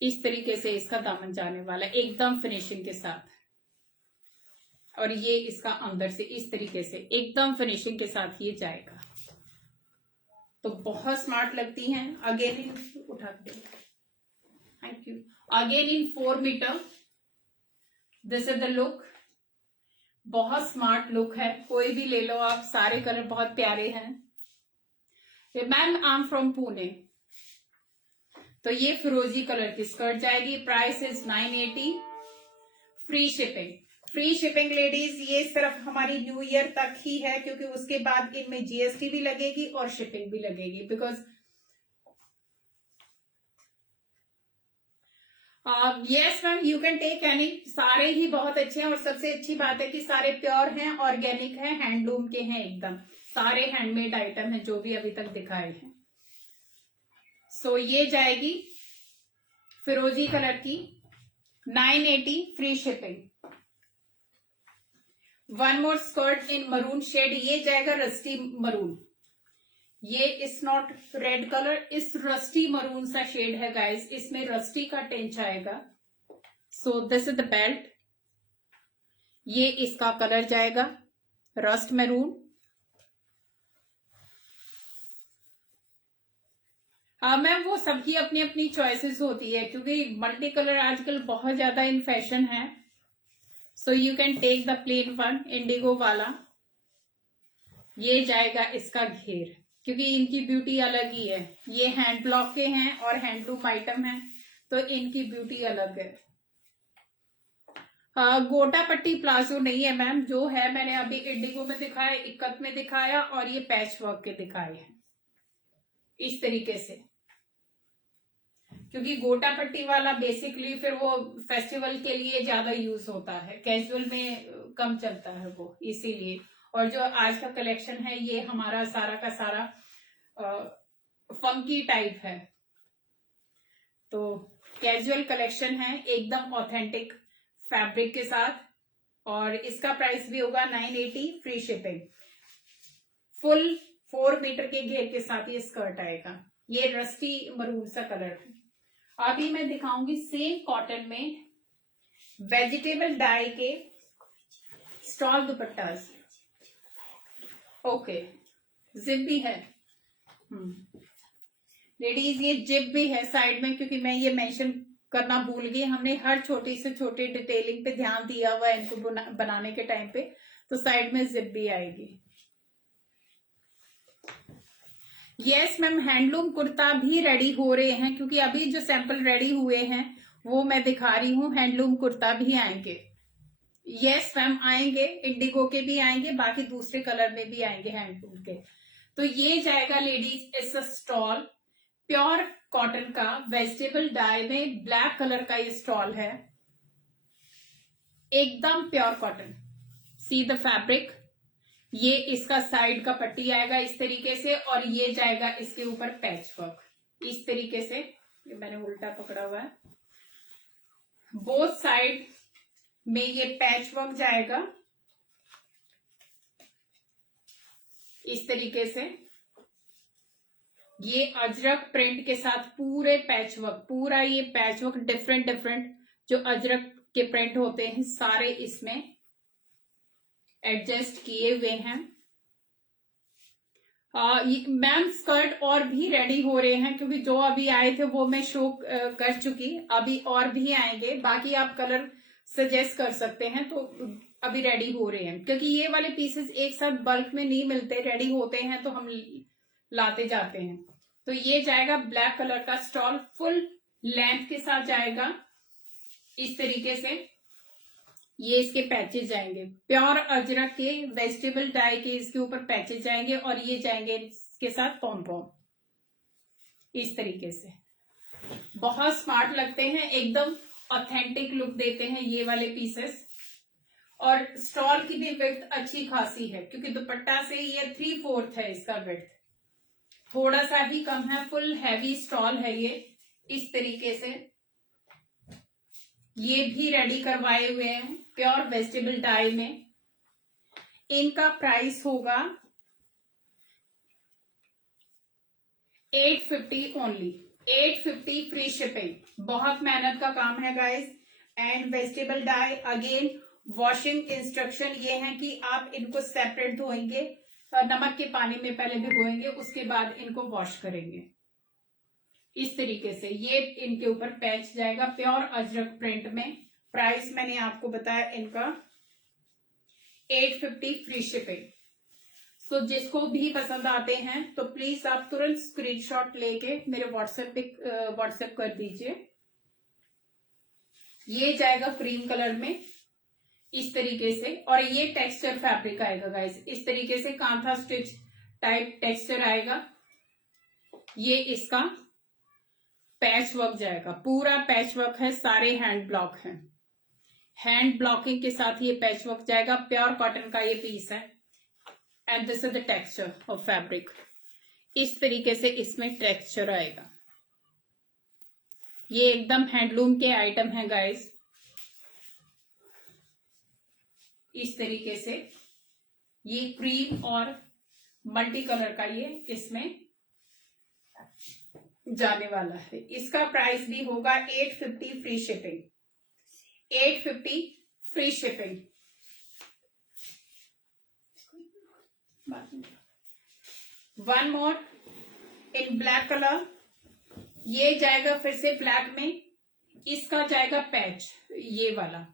इस तरीके से इसका दामन जाने वाला है, एकदम फिनिशिंग के साथ। और ये इसका अंदर से इस तरीके से एकदम फिनिशिंग के साथ ये जाएगा, तो बहुत स्मार्ट लगती हैं। अगेन इन, उठा के thank you. Again in 4 metre, this is the look, बहुत स्मार्ट लुक है। कोई भी ले लो आप, सारे कलर बहुत प्यारे हैं। Ma'am I am from Pune. तो ये फिरोजी कलर की स्कर्ट जाएगी, price is 980, free shipping. Free shipping ladies, ये सिर्फ हमारी न्यू ईयर तक ही है, क्योंकि उसके बाद इनमें जीएसटी भी लगेगी और शिपिंग भी लगेगी। Because yes ma'am, you can take any, सारे ही बहुत अच्छे हैं। और सबसे अच्छी बात है कि सारे प्योर हैं, ऑर्गेनिक हैं, हैंडलूम के हैं, एकदम सारे हैंडमेड आइटम हैं जो भी अभी तक दिखाए हैं। सो ये जाएगी फिरोजी कलर की 980, free shipping. One more skirt in maroon shade, ये जाएगा रस्टी मरून। ये इज नॉट रेड कलर, इस रस्टी मरून सा शेड है गाइस, इसमें रस्टी का टेंच आएगा। So this is the belt, ये इसका कलर जाएगा रस्ट मैरून। मैम वो सबकी अपनी अपनी चॉइसेस होती है, क्योंकि मल्टी कलर आजकल बहुत ज्यादा इन फैशन है। So you can take the plain one, indigo वाला। ये जाएगा इसका घेर, क्योंकि इनकी ब्यूटी अलग ही है। ये हैंड ब्लॉक के हैं और हैंडलूम आइटम है, तो इनकी ब्यूटी अलग है। गोटा पट्टी प्लाजो नहीं है मैम, जो है मैंने अभी इंडिगो में दिखाया, इक्कत में दिखाया, और ये पैच वर्क के दिखाए हैं इस तरीके से। क्योंकि गोटा पट्टी वाला बेसिकली फिर वो फेस्टिवल के लिए ज्यादा यूज होता है, कैजुअल में कम चलता है वो, इसीलिए। और जो आज का कलेक्शन है ये हमारा सारा का सारा फंकी टाइप है, तो कैजुअल कलेक्शन है, एकदम ऑथेंटिक फैब्रिक के साथ। और इसका प्राइस भी होगा 980, फ्री शिपिंग। फुल 4 मीटर के घेर के साथ ये स्कर्ट आएगा। ये रस्टी मरून सा कलर है। अभी मैं दिखाऊंगी सेम कॉटन में वेजिटेबल डाई के स्टॉल दुपट्टास। ओके, जिप भी है, लेडीज ये जिप भी है साइड में, क्योंकि मैं ये मेंशन करना भूल गई, हमने हर छोटी से छोटी डिटेलिंग पे ध्यान दिया हुआ है इनको बनाने के टाइम पे, तो साइड में जिप भी आएगी। यस मैम, हैंडलूम कुर्ता भी रेडी हो रहे हैं, क्योंकि अभी जो सैंपल रेडी हुए हैं वो मैं दिखा रही हूँ। हैंडलूम कुर्ता भी आएंगे। यस मैम आएंगे, इंडिगो के भी आएंगे, बाकी दूसरे कलर में भी आएंगे हैंडलूम के। तो ये जाएगा लेडीज इस स्टॉल, प्योर कॉटन का वेजिटेबल डाई में ब्लैक कलर का ये स्टॉल है, एकदम pure cotton. C the fabric, ये इसका साइड का पट्टी आएगा इस तरीके से, और ये जाएगा इसके ऊपर पैच वर्क इस तरीके से। ये मैंने उल्टा पकड़ा हुआ है। बोथ साइड में ये पैच वर्क जाएगा इस तरीके से। ये अजरक प्रिंट के साथ पूरे पैच वर्क, पूरा ये पैच वर्क डिफरेंट डिफरेंट जो अजरक के प्रिंट होते हैं सारे इसमें एडजस्ट किए हुए हैं। मैम स्कर्ट और भी रेडी हो रहे हैं, क्योंकि जो अभी आए थे वो मैं शो कर चुकी, अभी और भी आएंगे। बाकी आप कलर सजेस्ट कर सकते हैं, तो अभी रेडी हो रहे हैं, क्योंकि ये वाले पीसेस एक साथ बल्क में नहीं मिलते, रेडी होते हैं तो हम लाते जाते हैं। तो ये जाएगा ब्लैक कलर का स्टॉल, फुल लेंथ के साथ जाएगा इस तरीके से। ये इसके पैचेज जाएंगे प्योर अजरक के वेजिटेबल डाई के, इसके ऊपर पैचेज जाएंगे, और ये जाएंगे इसके साथ पॉम पॉम इस तरीके से। बहुत स्मार्ट लगते हैं, एकदम ऑथेंटिक लुक देते हैं ये वाले पीसेस। और स्टॉल की भी विड्थ अच्छी खासी है, क्योंकि दुपट्टा से ये 3/4 है इसका विड्थ, थोड़ा सा ही कम है। फुल हैवी स्टॉल है ये इस तरीके से। ये भी रेडी करवाए हुए हैं प्योर वेजिटेबल डाई में। इनका प्राइस होगा 850 ओनली, 850 फ्री शिपिंग। बहुत मेहनत का काम है guys. And vegetable die again washing instruction ये है कि आप इनको सेपरेट धोएंगे, नमक के पानी में पहले भिगोएंगे, उसके बाद इनको वॉश करेंगे इस तरीके से। ये इनके ऊपर पैच जाएगा प्योर अजरक प्रिंट में। प्राइस मैंने आपको बताया इनका 850 फ्री शिपिंग। सो जिसको भी पसंद आते हैं तो प्लीज आप तुरंत स्क्रीनशॉट लेके मेरे व्हाट्सएप कर दीजिए। ये जाएगा क्रीम कलर में इस तरीके से, और ये टेक्सचर फैब्रिक आएगा गाइस इस तरीके से, कांथा स्टिच टाइप टेक्सचर आएगा। ये इसका पैच वर्क जाएगा, पूरा पैच वर्क है, सारे हैंड ब्लॉक हैं, हैंड ब्लॉकिंग के साथ ये पैच वर्क जाएगा। प्योर कॉटन का ये पीस है and this is the texture of fabric. इस तरीके से इसमें टेक्सचर आएगा। ये एकदम हैंडलूम के आइटम है गाइस इस तरीके से। ये क्रीम और मल्टी कलर का ये इसमें जाने वाला है। इसका प्राइस भी होगा 850 free shipping, 850 free shipping. One more in black colour, ये जाएगा फिर से ब्लैक में। इसका जाएगा पैच, ये वाला।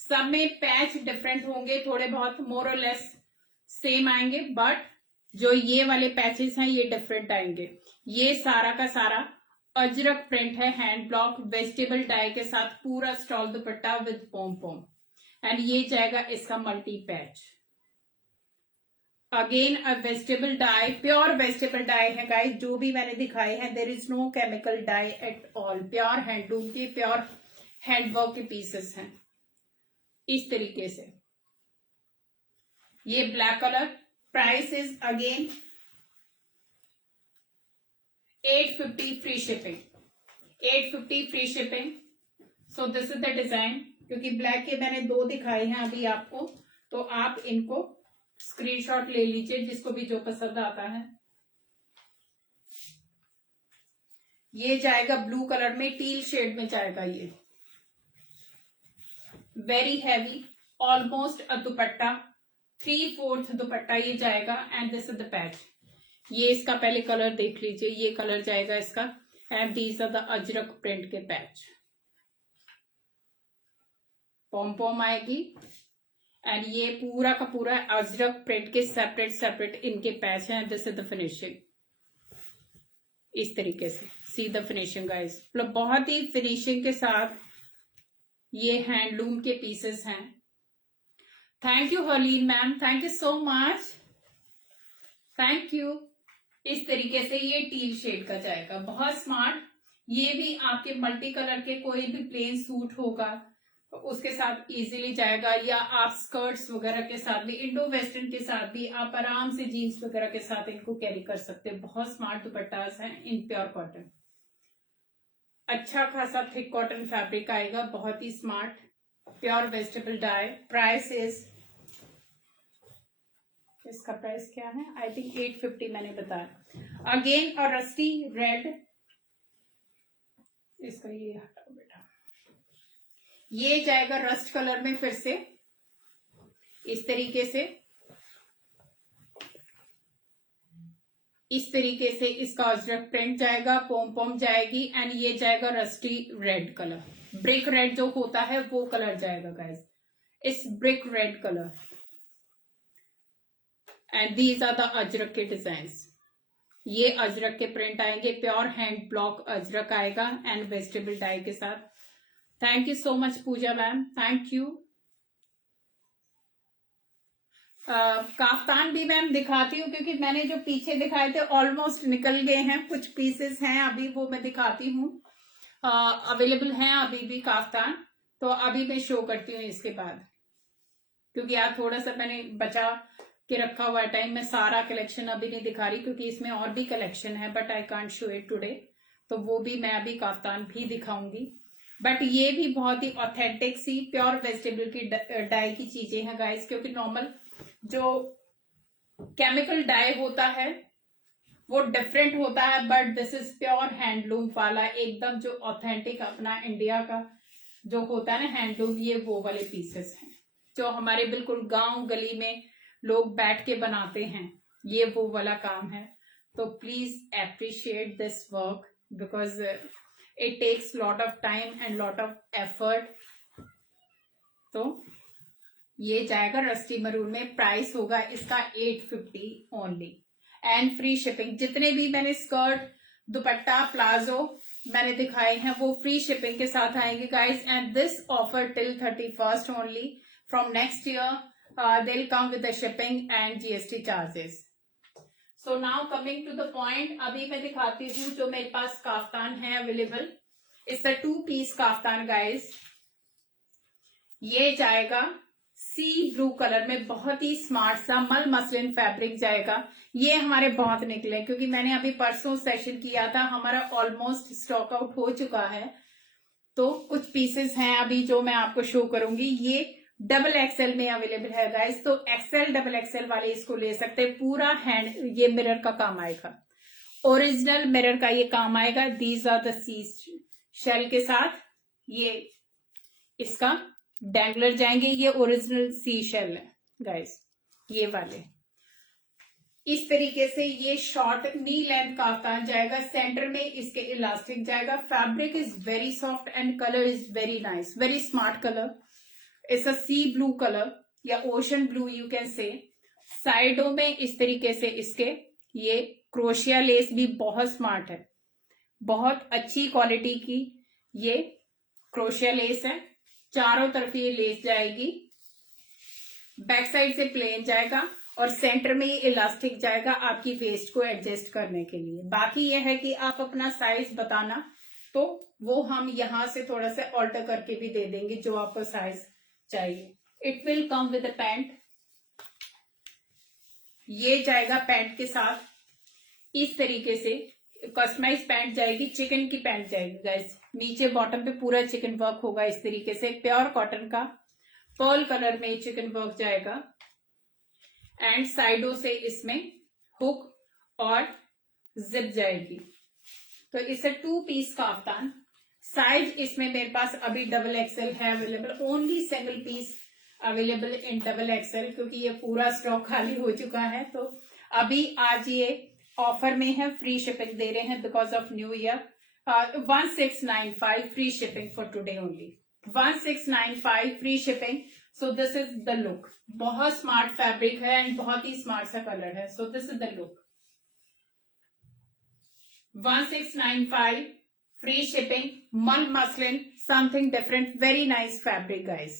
सब में पैच डिफरेंट होंगे, थोड़े बहुत मोर और लेस सेम आएंगे, बट जो ये वाले पैचेस हैं ये डिफरेंट आएंगे। ये सारा का सारा अजरक प्रिंट है, हैंड ब्लॉक वेजिटेबल डाई के साथ, पूरा stole dupatta with pom pom. And ये जाएगा इसका multi patch. Again a vegetable dye, pure vegetable dye है गाइस। जो भी मैंने दिखाए हैं there is no chemical dye at all, प्योर हैंडलूम के, प्योर हैंडवर्क के पीसेस हैं इस तरीके से। ये black colour, price is again 850 free shipping, 850 free shipping. So this is the design. क्योंकि ब्लैक के मैंने 2 दिखाए हैं अभी आपको, तो आप इनको स्क्रीनशॉट ले लीजिए जिसको भी जो पसंद आता है। ये जाएगा ब्लू कलर में, टील शेड में जाएगा ये, वेरी हैवी, ऑलमोस्ट अ दुपट्टा, 3/4 दुपट्टा ये जाएगा। And this is the patch. ये इसका पहले कलर देख लीजिए, ये कलर जाएगा इसका। And these are the Ajrak print के पैच, पॉम पॉम आएगी। एंड ये पूरा का पूरा अजरक प्रिंट के सेपरेट सेपरेट इनके पैच हैं। दिस इज द फिनिशिंग, इस तरीके से सी द फिनिशिंग गाइस, मतलब बहुत ही फिनिशिंग के साथ ये हैंडलूम के पीसेस हैं। Thank you Harleen ma'am, thank you so much, thank you. इस तरीके से ये टील शेड का जाएगा, बहुत स्मार्ट। ये भी आपके मल्टी कलर के कोई भी प्लेन सूट होगा तो उसके साथ इजीली जाएगा, या आप स्कर्ट्स वगैरह के साथ भी, इंडो वेस्टर्न के साथ भी आप आराम से जीन्स वगैरह के साथ इनको कैरी कर सकते हैं। बहुत स्मार्ट दुपट्टास हैं इन प्योर कॉटन, अच्छा खासा थिक कॉटन फैब्रिक आएगा, बहुत ही smart pure vegetable dye. Price is, इसका प्राइस क्या है, आई थिंक 850 मैंने बताया। अगेन और रस्टी रेड, इसका ये हटाओ बेटा, ये जाएगा रस्ट कलर में फिर से इस तरीके से, इस तरीके से इसका अजरक प्रिंट जाएगा, पोम पोम जाएगी। एंड ये जाएगा rusty red colour, brick red जो होता है वो कलर जाएगा गाइस, इस brick red colour. And these are the Ajrak के डिजाइन्स, ये अजरक के प्रिंट आएंगे, प्योर हैंड ब्लॉक अजरक आएगा एंड वेजिटेबल डाई के साथ। Thank you so much Pooja ma'am, thank you. Kaftan भी मैम दिखाती हूँ, क्योंकि मैंने जो पीछे दिखाए थे ऑलमोस्ट निकल गए हैं, कुछ पीसेस हैं अभी, वो मैं दिखाती हूँ। अवेलेबल हैं अभी भी काफ्तान, तो अभी मैं शो करती हूँ इसके बाद, क्योंकि यार थोड़ा सा मैंने बचा के रखा हुआ टाइम, मैं सारा कलेक्शन अभी नहीं दिखा रही क्योंकि इसमें और भी कलेक्शन है, but I can't show it today, तो वो भी मैं अभी काफ्तान भी दिखाऊंगी। बट ये भी बहुत ही ऑथेंटिक सी प्योर वेजिटेबल की डाई की चीजें हैं गाइस, क्योंकि नॉर्मल जो केमिकल डाई होता है वो डिफरेंट होता है, but this is pure handloom वाला, एकदम जो ऑथेंटिक अपना इंडिया का जो होता है ना हैंडलूम, ये वो वाले पीसेस हैं जो हमारे बिल्कुल गांव गली में लोग बैठ के बनाते हैं, ये वो वाला काम है। तो please appreciate this work because it takes lot of time and lot of effort. तो ये जाएगा रस्टी मरून में, प्राइस होगा इसका 850 ओनली एंड फ्री शिपिंग। जितने भी मैंने स्कर्ट, दुपट्टा, प्लाजो मैंने दिखाए हैं वो फ्री शिपिंग के साथ आएंगे guys, and this offer till 31st only. From next year they will come with the shipping and GST charges. So now coming to the point, अभी मैं दिखाती हूँ जो मेरे पास काफ्तान है available. It's a 2 piece kaftan guys, ये जाएगा सी ब्लू कलर में, बहुत ही स्मार्ट सा मल मसलिन फैब्रिक जाएगा। ये हमारे बहुत निकले क्योंकि मैंने अभी परसों सेशन किया था, हमारा ऑलमोस्ट स्टॉक आउट हो चुका है, तो कुछ पीसेस हैं अभी जो मैं आपको शो करूंगी। ये डबल एक्सएल में अवेलेबल है गाइस, तो एक्सएल डबल एक्सएल वाले इसको ले सकते हैं। पूरा हैंड, ये मिरर का काम आएगा, ओरिजिनल मिरर का ये काम आएगा। These are the sea shell के साथ ये इसका डैंगलर जाएंगे, ये ओरिजिनल सी शेल है गाइस, ये वाले। इस तरीके से ये शॉर्ट नी लेंथ काफ्तान जाएगा, सेंटर में इसके इलास्टिक जाएगा। Fabric is very soft and colour is very nice, very smart colour. It's a sea blue colour या ocean blue you can say. साइडों में इस तरीके से इसके ये क्रोशिया लेस भी बहुत स्मार्ट है, बहुत अच्छी क्वालिटी की ये क्रोशिया लेस है। चारों तरफ ये लेस जाएगी, बैक साइड से प्लेन जाएगा और सेंटर में ये इलास्टिक जाएगा आपकी वेस्ट को एडजस्ट करने के लिए। बाकी ये है कि आप अपना साइज बताना तो वो हम यहां से थोड़ा सा ऑल्टर करके भी दे देंगे जो आपको साइज चाहिए। It will come with a pant, ये जाएगा पैंट के साथ, इस तरीके से कस्टमाइज पैंट जाएगी, चिकन की पैंट जाएगी गाइस। नीचे बॉटम पे पूरा चिकन वर्क होगा इस तरीके से, प्योर कॉटन का पर्ल कलर में चिकन वर्क जाएगा एंड साइडों से इसमें हुक और जिप जाएगी। तो इसे 2 पीस काफ्तान, साइज इसमें मेरे पास अभी डबल एक्सएल है available, only single piece available in double XL क्योंकि ये पूरा स्टॉक खाली हो चुका है। तो अभी आज ये ऑफर में है, फ्री शिपिंग दे रहे हैं because of new year. 1695 free shipping for today only, 1695 free shipping. So this is the look, बहुत स्मार्ट फैब्रिक है एंड बहुत ही स्मार्ट सा कलर है। सो this is the look, 1695 free shipping, mul muslin, something different, very nice fabric guys.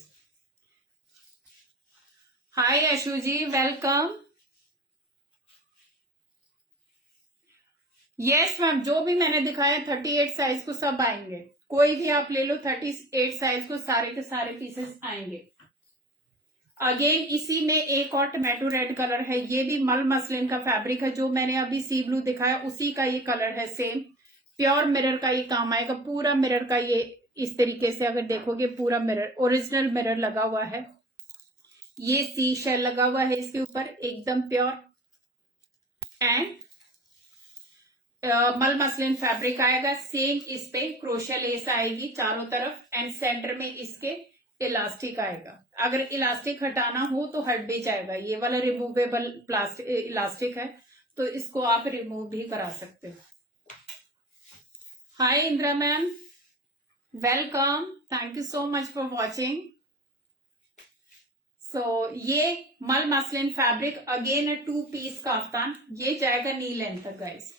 Hi Ashu ji, welcome. Yes ma'am, जो भी मैंने दिखाया 38 साइज को सब आएंगे, कोई भी आप ले लो 38 साइज को, सारे के सारे पीसेस आएंगे। अगेन इसी में एक और टमेटो रेड कलर है, ये भी मल मसलिन का फैब्रिक है, जो मैंने अभी सी ब्लू दिखाया उसी का ये कलर है सेम। प्योर मिरर का ये काम आएगा, पूरा मिरर का ये इस तरीके से अगर देखोगे पूरा मिरर, ओरिजिनल मिरर लगा हुआ है, ये सी शेल लगा हुआ है इसके ऊपर, एकदम प्योर एंड मल मसलिन फैब्रिक आएगा। सेम इस पे क्रोशिया लेस आएगी चारों तरफ एंड सेंटर में इसके इलास्टिक आएगा। अगर इलास्टिक हटाना हो तो हट भी जाएगा, ये वाला रिमूवेबल प्लास्टिक इलास्टिक है तो इसको आप रिमूव भी करा सकते हो। Hi Indira ma'am, welcome, thank you so much for watching. So ये मल मसलिन फैब्रिक अगेन है 2 पीस काफ्तान, ये जाएगा नी लेंथ तक गाइस,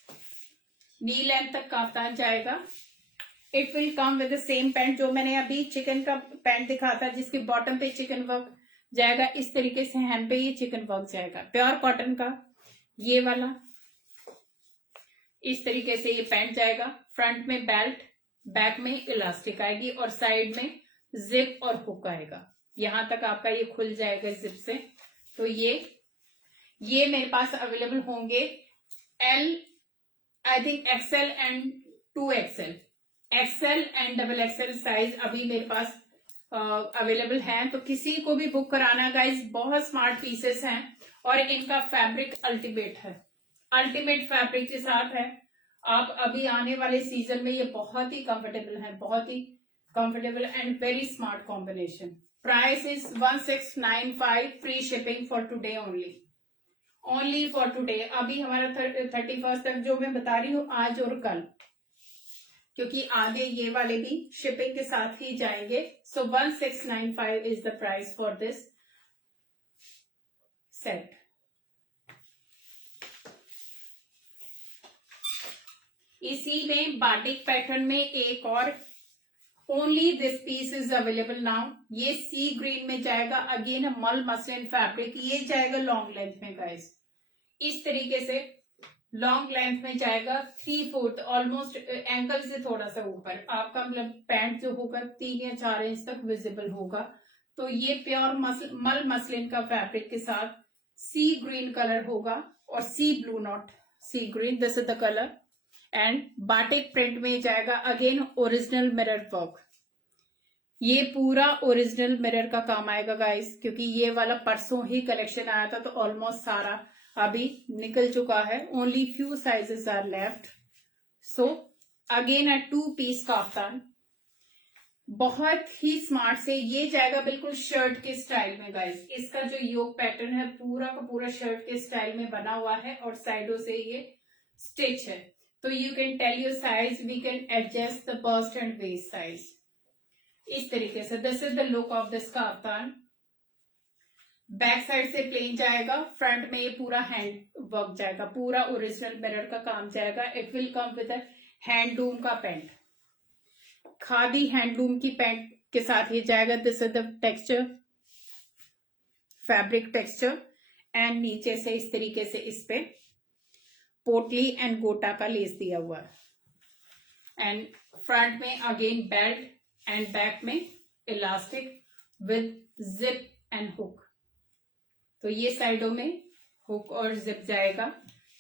नी लेंथ तक काफ्तान जाएगा। It will come with the same pant, जो मैंने अभी चिकन का पैंट दिखा था जिसके बॉटम पे चिकन वर्क जाएगा, इस तरीके से hem पे ये चिकन वर्क जाएगा, प्योर कॉटन का ये वाला, इस तरीके से ये पैंट जाएगा। फ्रंट में बेल्ट, बैक में इलास्टिक आएगी और साइड में जिप और हुक आएगा, यहां तक आपका ये खुल जाएगा जिप से। तो ये मेरे पास अवेलेबल होंगे L, I think XL and 2XL, XL and XXL size अभी मेरे पास अवेलेबल हैं, तो किसी को भी बुक कराना गाइज। बहुत स्मार्ट पीसेस हैं और इनका फैब्रिक अल्टीमेट है, अल्टीमेट फैब्रिक के साथ है। आप अभी आने वाले सीजन में ये बहुत ही कंफर्टेबल है, बहुत ही comfortable and very smart combination. Price is 1695 free shipping for today only, only for today. अभी हमारा 31 तक जो मैं बता रही हूँ, आज और कल, क्योंकि आगे ये वाले भी शिपिंग के साथ ही जाएंगे। So 1695 is the price for this set. इसी में बाटिक पैटर्न में एक और, only this piece is available now, ये सी ग्रीन में जाएगा, अगेन मल मसलिन फैब्रिक, ये जाएगा लॉन्ग लेंथ में गाइस, इस तरीके से लॉन्ग लेंथ में जाएगा, 3/4 ऑलमोस्ट एंकल से थोड़ा सा ऊपर आपका मतलब पैंट जो होगा 3 या 4 इंच तक विजिबल होगा। तो ये प्योर मल मसलिन का फैब्रिक के साथ सी ग्रीन कलर होगा और sea blue, not sea green, this is the colour and batik print में जाएगा, अगेन ओरिजिनल मिरर वर्क, ये पूरा ओरिजिनल मिरर का काम आएगा गाइस, क्योंकि ये वाला परसों ही कलेक्शन आया था तो ऑलमोस्ट सारा अभी निकल चुका है, only few sizes are left. So again a 2 piece kaftan, बहुत ही स्मार्ट से ये जाएगा बिल्कुल शर्ट के स्टाइल में गाइस। इसका जो योक पैटर्न है पूरा का पूरा शर्ट के स्टाइल में बना हुआ है और साइडों से ये स्टिच है, तो you can tell your size, we can adjust the bust and waist size, इस तरीके से। This is the look of this kaftan. Back side से प्लेन जाएगा, फ्रंट में ये पूरा हैंड वर्क जाएगा, पूरा ओरिजिनल मिरर का काम जाएगा। It will come with handloom का पैंट, खादी हैंडलूम की पैंट के साथ ये जाएगा। This is the texture, fabric texture and नीचे से इस तरीके से इस पे पोटली एंड गोटा का लेस दिया हुआ है एंड फ्रंट में अगेन बेल्ट एंड बैक में elastic with zip and hook, तो ये साइडों में हुक और जिप जाएगा।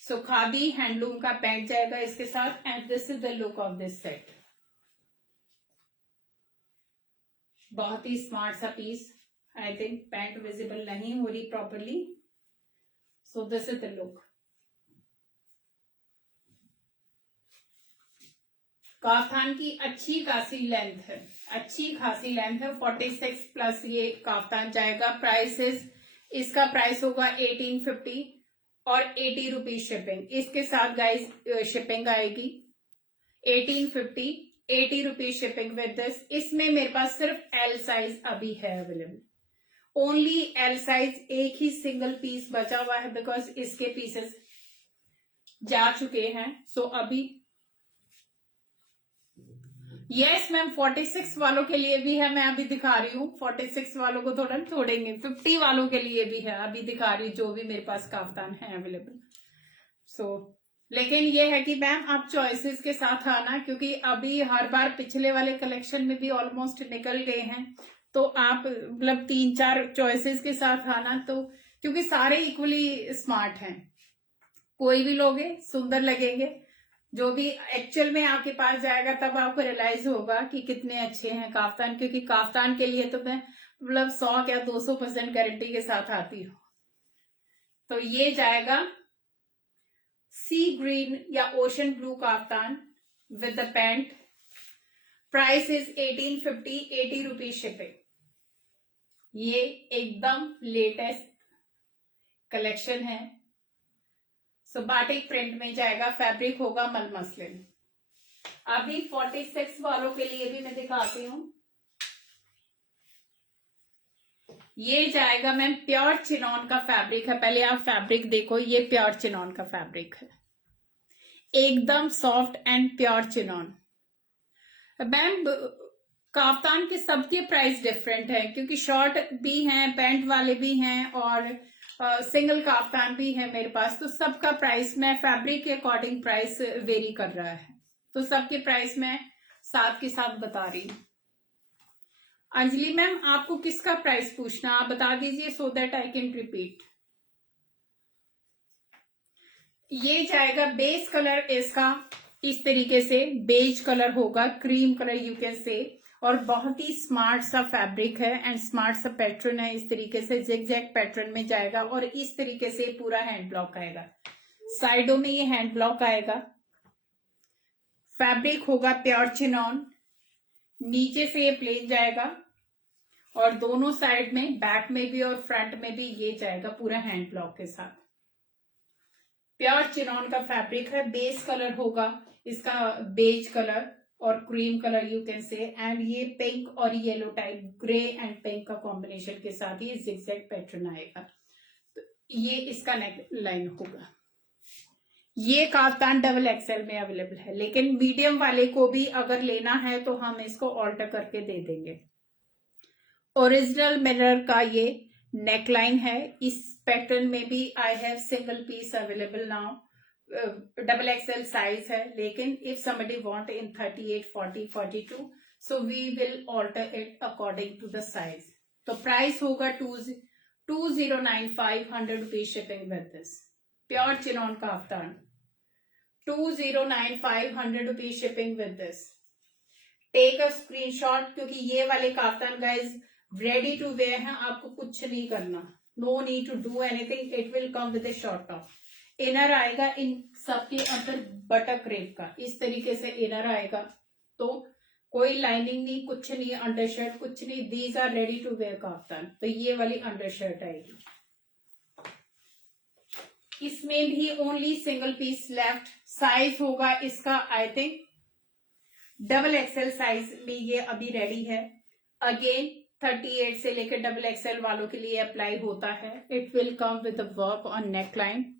सो खादी हैंडलूम का पैंट जाएगा इसके साथ and this is the look of this set. बहुत ही स्मार्ट सा piece, I think pant visible नहीं हो रही properly, so this is the look. Kaftan की अच्छी खासी लेंथ है, अच्छी खासी लेंथ है, 46 प्लस ये काफ्तान जाएगा। प्राइस इज, इसका प्राइस होगा 1850 और 80 रुपीज शिपिंग। इसके साथ गाइस शिपिंग आएगी 1850, 80 रुपीज शिपिंग विद दिस। इसमें मेरे पास सिर्फ एल साइज अभी है अवेलेबल, ओनली एल साइज, एक ही सिंगल पीस बचा हुआ है बिकॉज इसके पीसेस जा चुके हैं। सो अभी यस मैम 46 वालों के लिए भी है, मैं अभी दिखा रही हूँ। 46 वालों को थोड़ा छोड़ेंगे, 50 वालों के लिए भी है, अभी दिखा रही हूँ जो भी मेरे पास काफ्तान है अवेलेबल। सो लेकिन ये है कि मैम आप चॉइसेस के साथ आना, क्योंकि अभी हर बार पिछले वाले कलेक्शन में भी ऑलमोस्ट निकल गए हैं, तो आप मतलब 3-4 चॉइसेस के साथ आना, तो क्योंकि सारे इक्वली स्मार्ट हैं, कोई भी लोगे सुंदर लगेंगे। जो भी एक्चुअल में आपके पास जाएगा तब आपको रियलाइज होगा कि कितने अच्छे हैं काफ्तान, क्योंकि काफ्तान के लिए तो मैं मतलब 100 या 200% गारंटी के साथ आती हूँ। तो ये जाएगा सी ग्रीन या ocean blue kaftan with the pant, price is 1850, 80 rupees shipping. ये एकदम लेटेस्ट कलेक्शन है। सो बाटिक प्रिंट में जाएगा, फैब्रिक होगा मल मसलिन। अभी 46 वालों के लिए भी मैं दिखाती हूँ। ये जाएगा मैम प्योर चिनॉन का फैब्रिक है, पहले आप फैब्रिक देखो, ये प्योर चिनॉन का फैब्रिक है, एकदम soft and pure chinon. Ma'am kaftan के सबके प्राइस डिफरेंट है, क्योंकि शॉर्ट भी हैं, पैंट वाले भी हैं और सिंगल काफ्तान भी है मेरे पास, तो सबका प्राइस मैं फैब्रिक के अकॉर्डिंग प्राइस वेरी कर रहा है, तो सबके प्राइस मैं साथ के साथ बता रही हूँ। अंजलि मैम आपको किसका प्राइस पूछना, आप बता दीजिए so that I can repeat. ये जाएगा बेस कलर इसका इस तरीके से बेज कलर होगा, क्रीम कलर यू कैन से, और बहुत ही स्मार्ट सा फैब्रिक है एंड स्मार्ट सा पैटर्न है। इस तरीके से जिग-जैग पैटर्न में जाएगा और इस तरीके से पूरा हैंड ब्लॉक आएगा, साइडों में ये हैंड ब्लॉक आएगा। फैब्रिक होगा प्योर चिनॉन, नीचे से ये प्लेन जाएगा और दोनों साइड में, बैक में भी और फ्रंट में भी ये जाएगा पूरा हैंड ब्लॉक के साथ। प्योर चिनॉन का फैब्रिक है, बेस कलर होगा इसका बेज कलर और क्रीम कलर यू कैन से, एंड ये पिंक और yellow type, grey and pink का कॉम्बिनेशन के साथ ये जिगजैग पैटर्न आएगा। तो ये इसका नेक लाइन होगा। ये काफ्तान डबल एक्सएल में अवेलेबल है, लेकिन मीडियम वाले को भी अगर लेना है तो हम इसको ऑल्टर करके दे देंगे। ओरिजिनल मिरर का ये नेकलाइन है, इस पैटर्न में भी I have single piece available now, double XL size है, लेकिन if somebody want in 38, 40, 42 so we will alter it according to the size. तो प्राइस होगा 2095, 100 rupees shipping with this. Pure chinon kaftan 2095, 100 rupees shipping with this. Take a screenshot, क्योंकि ये वाले kaftan guys ready to wear है, आपको कुछ नहीं करना, no need to do anything, it will come with A short top. Inner आएगा इन सबके अंदर बटक रेप का, इस तरीके से इनर आएगा, तो कोई लाइनिंग नहीं, कुछ नहीं, अंडरशर्ट कुछ नहीं, these are ready to wear kaftan. तो ये वाली अंडरशर्ट आएगी, इसमें भी only single piece left. Size होगा इसका I think double XL size में ये अभी रेडी है। अगेन 38 से लेकर डबल एक्सएल वालों के लिए अप्लाई होता है। It will come with work on neck line.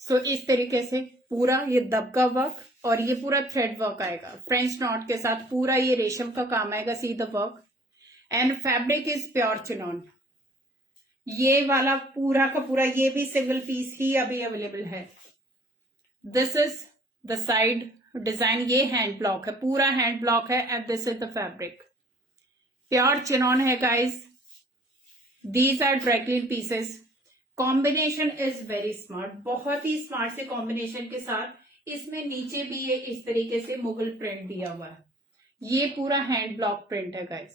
So इस तरीके से पूरा ये दबका वर्क और ये पूरा थ्रेड वर्क आएगा फ्रेंच नॉट के साथ, पूरा ये रेशम का काम आएगा, सी the work, and fabric is pure chinon. ये वाला पूरा का पूरा ये भी सिंगल पीस ही अभी अवेलेबल है। This is the side design, ये हैंड ब्लॉक है, पूरा हैंड ब्लॉक है, and this is the fabric, pure chinon है guys. These are dry clean pieces. Combination is very smart, बहुत ही स्मार्ट से कॉम्बिनेशन के साथ इसमें नीचे भी ये इस तरीके से मुगल प्रिंट दिया हुआ है, ये पूरा हैंड ब्लॉक प्रिंट है गाइज।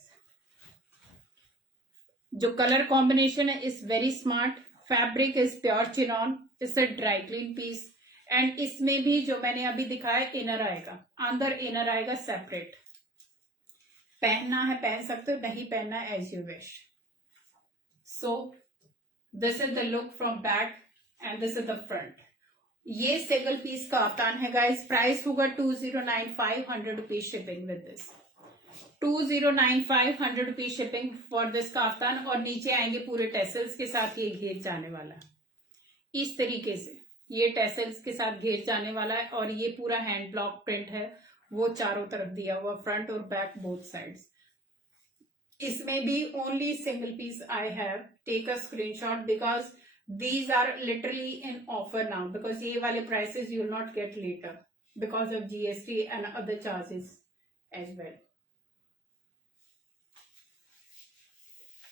जो कलर कॉम्बिनेशन है is very smart, fabric is pure chinon, it's a dry clean piece, and इसमें भी जो मैंने अभी दिखाया इनर आएगा, अंदर इनर आएगा सेपरेट। पहनना है पहन सकते हो, नहीं पहनना है as you wish. So this is the look from back and this is the front. ये सिंगल पीस काफ्तान है गाइस। प्राइस होगा 2095, 100 rupees shipping with this. 2095, 100 rupees shipping for this kaftan. और नीचे आएंगे पूरे टेसल्स के साथ, ये घेर जाने वाला इस तरीके से, ये टेसल्स के साथ घेर जाने वाला है। और ये पूरा हैंड ब्लॉक प्रिंट है, वो चारों तरफ दिया हुआ, फ्रंट और बैक बोथ साइड्स। इसमें भी only single piece I have, take a screenshot because these are literally in offer now, because ये वाले prices you will not get later because of GST and other charges as well.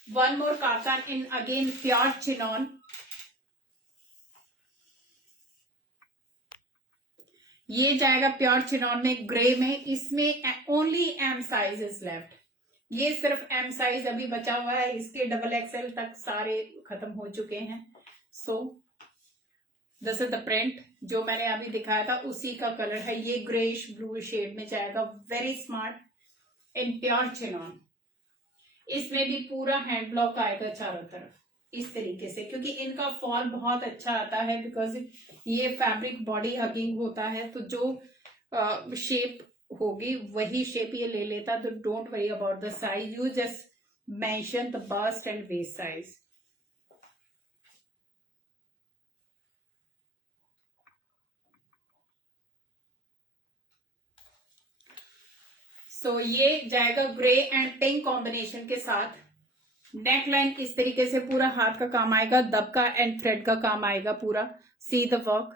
One more kaftan in again pure chinon. ये जाएगा pure chinon में, grey में। इसमें only M size is left, ये सिर्फ M size अभी बचा हुआ है। इसके डबल एक्सएल तक सारे खत्म हो चुके हैं। सो दिस इज द प्रिंट जो मैंने अभी दिखाया था, उसी का कलर है। ये ग्रेइश ब्लू शेड में जाएगा, very smart in pure chinon. इसमें भी पूरा हैंड ब्लॉक आएगा चारों तरफ इस तरीके से, क्योंकि इनका फॉल बहुत अच्छा आता है बिकॉज ये फैब्रिक बॉडी हगिंग होता है। तो जो शेप होगी वही शेप ये ले लेता। तो don't worry about the size, you just mention the bust and waist size. So ये जाएगा ग्रे एंड पिंक कॉम्बिनेशन के साथ। नेक लाइन इस तरीके से, पूरा हाथ का काम आएगा, दबका एंड थ्रेड का काम आएगा पूरा। सी द वर्क,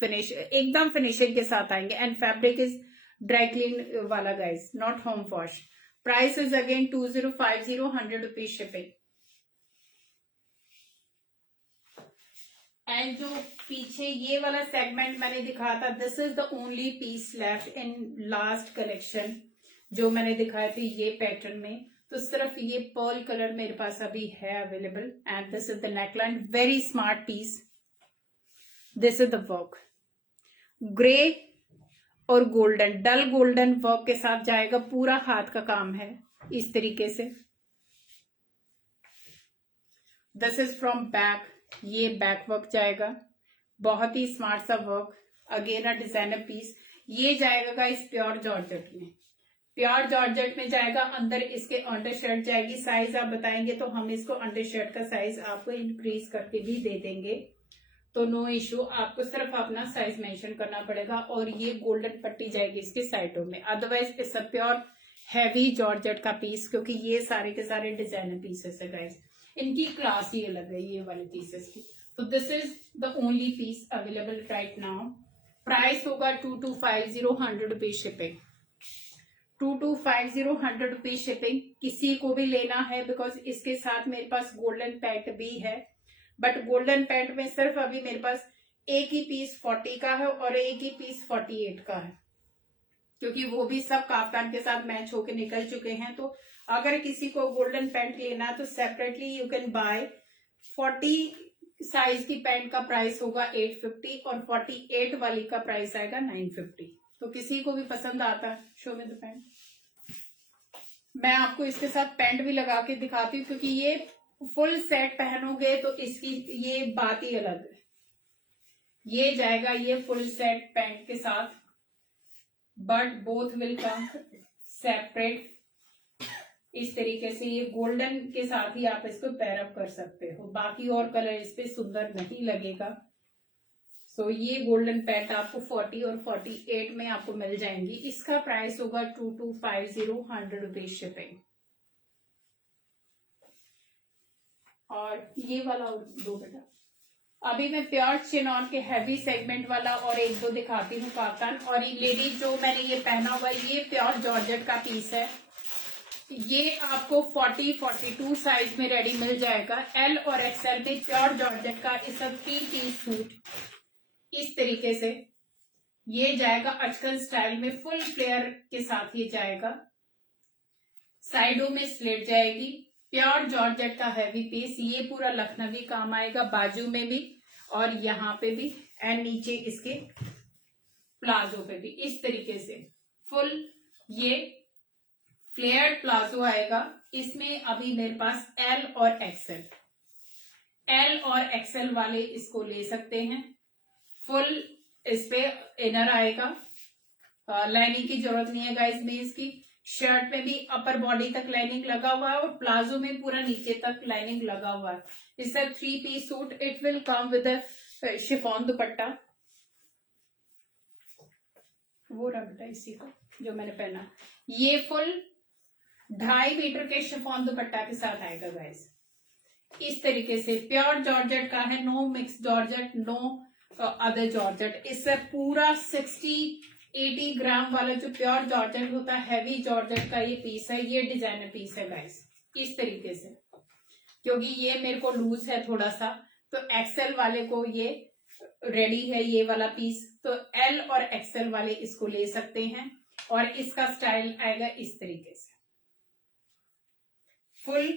फिनिश एकदम फिनिशिंग के साथ आएंगे। And fabric is dry clean वाला guys, not home wash. Price is again 2050, 100 rupees shipping. And जो पीछे ये वाला सेगमेंट मैंने दिखाया था, this is the only piece left in last collection जो मैंने दिखाया थी ये पैटर्न में। तो सिर्फ ये पर्ल कलर मेरे पास अभी है available. And this is the neckline, very smart piece. This is the work, grey और गोल्डन, डल गोल्डन वर्क के साथ जाएगा। पूरा हाथ का काम है इस तरीके से। दिस इज फ्रॉम बैक, ये बैक वर्क जाएगा, बहुत ही स्मार्ट सा work, again a designer piece. ये जाएगा गाइस प्योर जॉर्जेट में, प्योर जॉर्जेट में जाएगा। अंदर इसके अंडर शर्ट जाएगी। साइज आप बताएंगे तो हम इसको अंडर शर्ट का साइज आपको इंक्रीज करके भी दे देंगे, तो नो इश्यू। आपको सिर्फ अपना साइज मेंशन करना पड़ेगा। और ये गोल्डन पट्टी जाएगी इसके साइडों में। Otherwise it's a pure heavy georgette का पीस, क्योंकि ये सारे के सारे डिजाइनर पीसेस है गाइस, इनकी क्लास ही अलग है ये वाले पीसेस की। तो this is the only piece available right now. Price होगा 2250, 100 रुपीज शिपिंग। 2250, 100 rupees shipping. किसी को भी लेना है बिकॉज इसके साथ मेरे पास गोल्डन पैंट भी है, बट गोल्डन पैंट में सिर्फ अभी मेरे पास एक ही पीस 40 का है और एक ही पीस 48 का है, क्योंकि वो भी सब काफ्तान के साथ मैच होके निकल चुके हैं। तो अगर किसी को गोल्डन पैंट लेना है तो separately you can buy. 40 size की पैंट का प्राइस होगा 850 और 48 वाली का प्राइस आएगा 950। तो किसी को भी पसंद आता है, शो में द पैंट। मैं आपको इसके साथ पैंट भी लगा के दिखाती हूँ, क्योंकि ये फुल सेट पहनोगे तो इसकी ये बात ही अलग है। ये जाएगा ये फुल सेट पैंट के साथ, but both will come separate इस तरीके से। ये गोल्डन के साथ ही आप इसको पेयर अप कर सकते हो, बाकी और कलर इस पे सुंदर नहीं लगेगा। सो ये गोल्डन पैंट आपको 40 और 48 में आपको मिल जाएंगी। इसका प्राइस होगा 2250, 100 रुपीज शिपिंग। और ये वाला दो बेटा, अभी मैं प्योर चिनॉन के हैवी सेगमेंट वाला और एक दो दिखाती हूँ काफ्तान। और ये लेडीज जो मैंने ये पहना हुआ है, ये प्योर जॉर्जेट का पीस है। ये आपको 40-42 साइज में रेडी मिल जाएगा। एल और एक्सएल में प्योर जॉर्जेट का इस 3 पीस सूट इस तरीके से ये जाएगा आजकल स्टाइल में, फुल फ्लेयर के साथ ये जाएगा। साइडों में स्लिट जाएगी, प्योर जॉर्जेट का हैवी पीस। ये पूरा लखनवी काम आएगा, बाजू में भी और यहाँ पे भी, एंड नीचे इसके प्लाजो पे भी इस तरीके से फुल ये फ्लेयर्ड प्लाजो आएगा। इसमें अभी मेरे पास एल और एक्सएल, एल और एक्सएल वाले इसको ले सकते हैं। फुल इस पे इनर आएगा, लाइनिंग की जरूरत नहीं है गाइस में। इसकी शर्ट में भी अपर बॉडी तक लाइनिंग लगा हुआ है और प्लाजो में पूरा नीचे तक लाइनिंग लगा हुआ है। It's a 3 piece suit. It will come with chiffon dupatta. वो रहा बेटा इसी का जो मैंने पहना। ये फुल 2.5 मीटर के शिफॉन दुपट्टा के साथ आएगा गाइस। इस तरीके से प्योर जॉर्जेट का है, no mix georgette, no other georgette. इससे पूरा 60-80 ग्राम वाला जो प्योर जॉर्जेट होता है, हैवी जॉर्जेट का ये पीस है। ये डिजाइनर पीस है गाइस इस तरीके से, क्योंकि ये मेरे को लूज है थोड़ा सा, तो एक्सेल वाले को ये रेडी है ये वाला पीस, तो एल और एक्सेल वाले इसको ले सकते हैं। और इसका स्टाइल आएगा इस तरीके से, full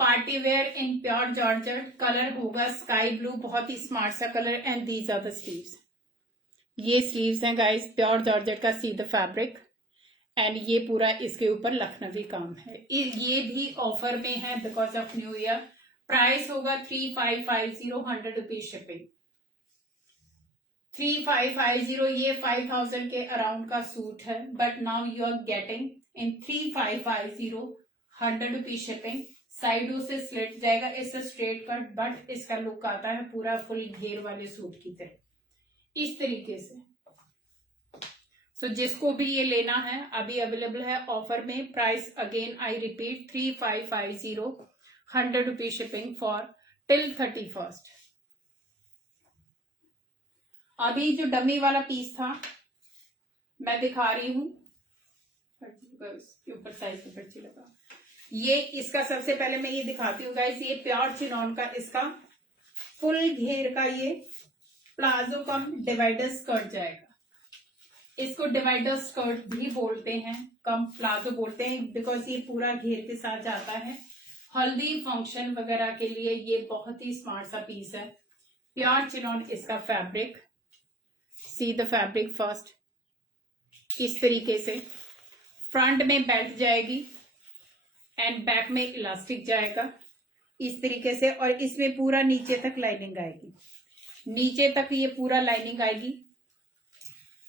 party wear in pure georgette. Colour होगा स्काई ब्लू, बहुत ही स्मार्ट सा colour. And these are the sleeves. ये स्लीव्स हैं गाइस प्योर जॉर्जेट का, सी द फैब्रिक। एंड ये पूरा इसके ऊपर लखनवी काम है। ये भी ऑफर में है because of new year. Price होगा 3550, 100 रुपीज शिपिंग। 3550, ये 5000 के अराउंड का सूट है, but now you are getting in 3550, 100 rupees shipping. साइडों से स्लिट जाएगा, इट्स स्ट्रेट कट, बट इसका लुक आता है पूरा फुल घेर वाले सूट की तरह इस तरीके से। सो जिसको भी ये लेना है अभी अवेलेबल है ऑफर में। Price again I repeat 3550, 100 rupees shipping for till 31st। अभी जो डमी वाला पीस था मैं दिखा रही हूं, ऊपर साइज पे पर्ची लगा। ये इसका सबसे पहले मैं ये दिखाती हूँ गाइस। ये प्योर चिनॉन का इसका फुल घेर का ये प्लाजो कम डिवाइडर स्कर्ट जाएगा। इसको डिवाइडर स्कर्ट भी बोलते हैं, कम प्लाजो बोलते हैं, बिकॉज ये पूरा घेर के साथ जाता है। हल्दी फंक्शन वगैरह के लिए ये बहुत ही स्मार्ट सा पीस है। प्योर चिनॉन इसका fabric, C the fabric first. इस तरीके से फ्रंट में बेल्ट जाएगी एंड बैक में इलास्टिक जाएगा इस तरीके से, और इसमें पूरा नीचे तक लाइनिंग आएगी, नीचे तक ये पूरा लाइनिंग आएगी।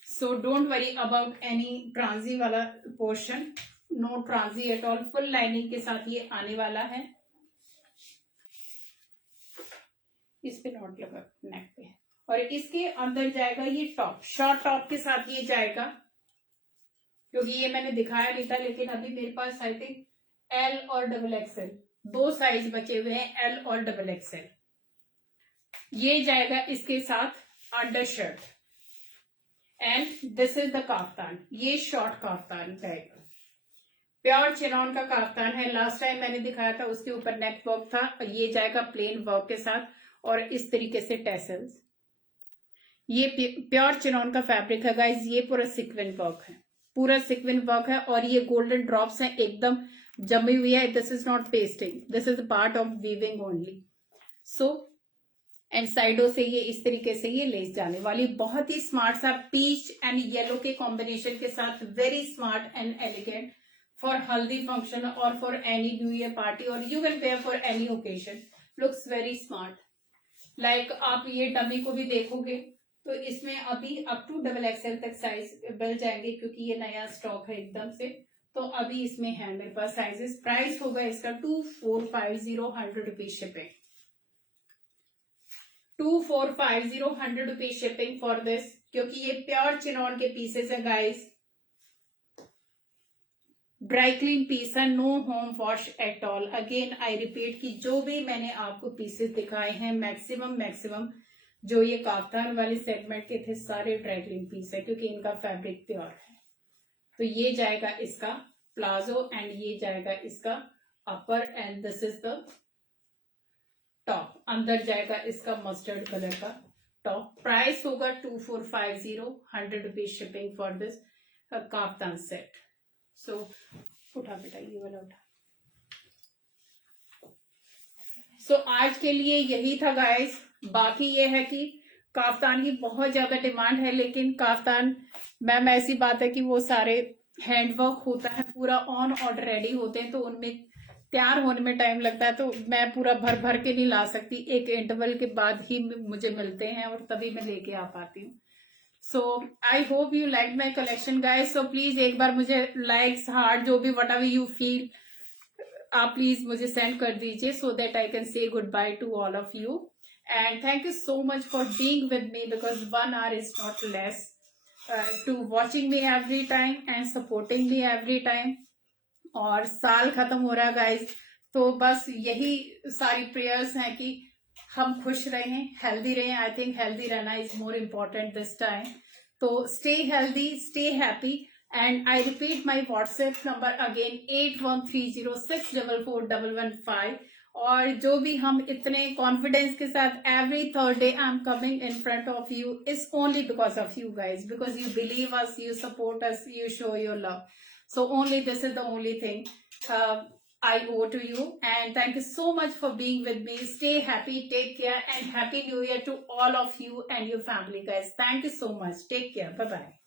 So don't worry about any ट्रांजी वाला पोर्शन, नो ट्रांजी एट ऑल। फुल लाइनिंग के साथ ये आने वाला है। इस पे नॉट लगा नेक पे, और इसके अंदर जाएगा ये टॉप, शॉर्ट टॉप के साथ ये जाएगा, क्योंकि ये मैंने दिखाया नहीं था, लेकिन अभी मेरे पास आई थिंक एल और डबल एक्सएल दो साइज बचे हुए हैं, एल और डबल एक्सएल। ये जाएगा इसके साथ under shirt, and this is the kaftan. ये शॉर्ट काफ्तान जाएगा, प्योर चिनॉन का काफ्तान है। लास्ट टाइम मैंने दिखाया था उसके ऊपर नेक वर्क था, ये जाएगा प्लेन वर्क के साथ और इस तरीके से टैसल्स। ये प्योर चिनॉन का फैब्रिक है गाइज। ये पूरा सिक्वेंस वर्क है, पूरा सिक्वेंस वर्क है, और ये गोल्डन ड्रॉप्स हैं, एकदम जमी हुई है। This is not pasting, this is part of weaving only. So and साइडों से ये इस तरीके से ये लेस जाने वाली, बहुत ही स्मार्ट सा पीच एंड येलो के कॉम्बिनेशन के साथ, very smart and elegant for haldi function और for any new year party, और you can wear for any occasion. Looks very smart. Like आप ये डमी को भी देखोगे तो इसमें अभी अप टू डबल एक्सएल तक साइज मिल जाएंगे, क्योंकि ये नया स्टॉक है एकदम से, तो अभी इसमें है मेरे पास साइजेस। प्राइस होगा इसका 2450, 100 rupees shipping. 2450, 100 rupees shipping for this, क्योंकि ये प्योर चिनॉन के पीसेस है गाइस। ड्राई क्लीन पीस है, no home wash at all. Again I repeat कि जो भी मैंने आपको पीसेस दिखाए हैं मैक्सिमम जो ये काफ्तान वाले सेगमेंट के थे सारे ड्राई क्लीन पीस है, क्योंकि इनका फैब्रिक प्योर है। तो ये जाएगा इसका प्लाजो एंड ये जाएगा इसका upper, and this is the top. अंदर जाएगा इसका मस्टर्ड कलर का टॉप। प्राइस होगा 2450, 100 rupees shipping for this kaftan set. So उठा बेटा ये वाला उठा। सो आज के लिए यही था गाइस। बाकी ये है कि काफ्तान की बहुत ज्यादा डिमांड है, लेकिन काफ्तान मैम ऐसी बात है कि वो सारे हैंडवर्क होता है, पूरा ऑन ऑर्डर रेडी होते हैं, तो उनमें तैयार होने में टाइम लगता है, तो मैं पूरा भर भर के नहीं ला सकती, एक इंटरवल के बाद ही मुझे मिलते हैं और तभी मैं लेके आ पाती हूँ। So I hope you like my collection guys. So please एक बार मुझे लाइक्स, हार्ट, जो भी वट एवर यू फील, आप प्लीज मुझे सेंड कर दीजिए, so that I can say goodbye to all of you. And thank you so much for being with me, because 1 hour is not less, to watching me every time and supporting me every time. और साल खत्म हो रहा है guys, तो बस यही सारी प्रेयर्स हैं कि हम खुश रहें, हेल्दी रहें। आई थिंक हेल्दी रहना is more important this time. तो stay healthy, stay happy, and I repeat my WhatsApp number again 8130644115। और जो भी हम इतने कॉन्फिडेंस के साथ every third day I am coming in front of you is only because of you guys, because you believe us, you support us, you show your love. So only this is the only thing I owe to you. And thank you so much for being with me. Stay happy, take care, and Happy New Year to all of you and your family, guys. Thank you so much. Take care. Bye-bye.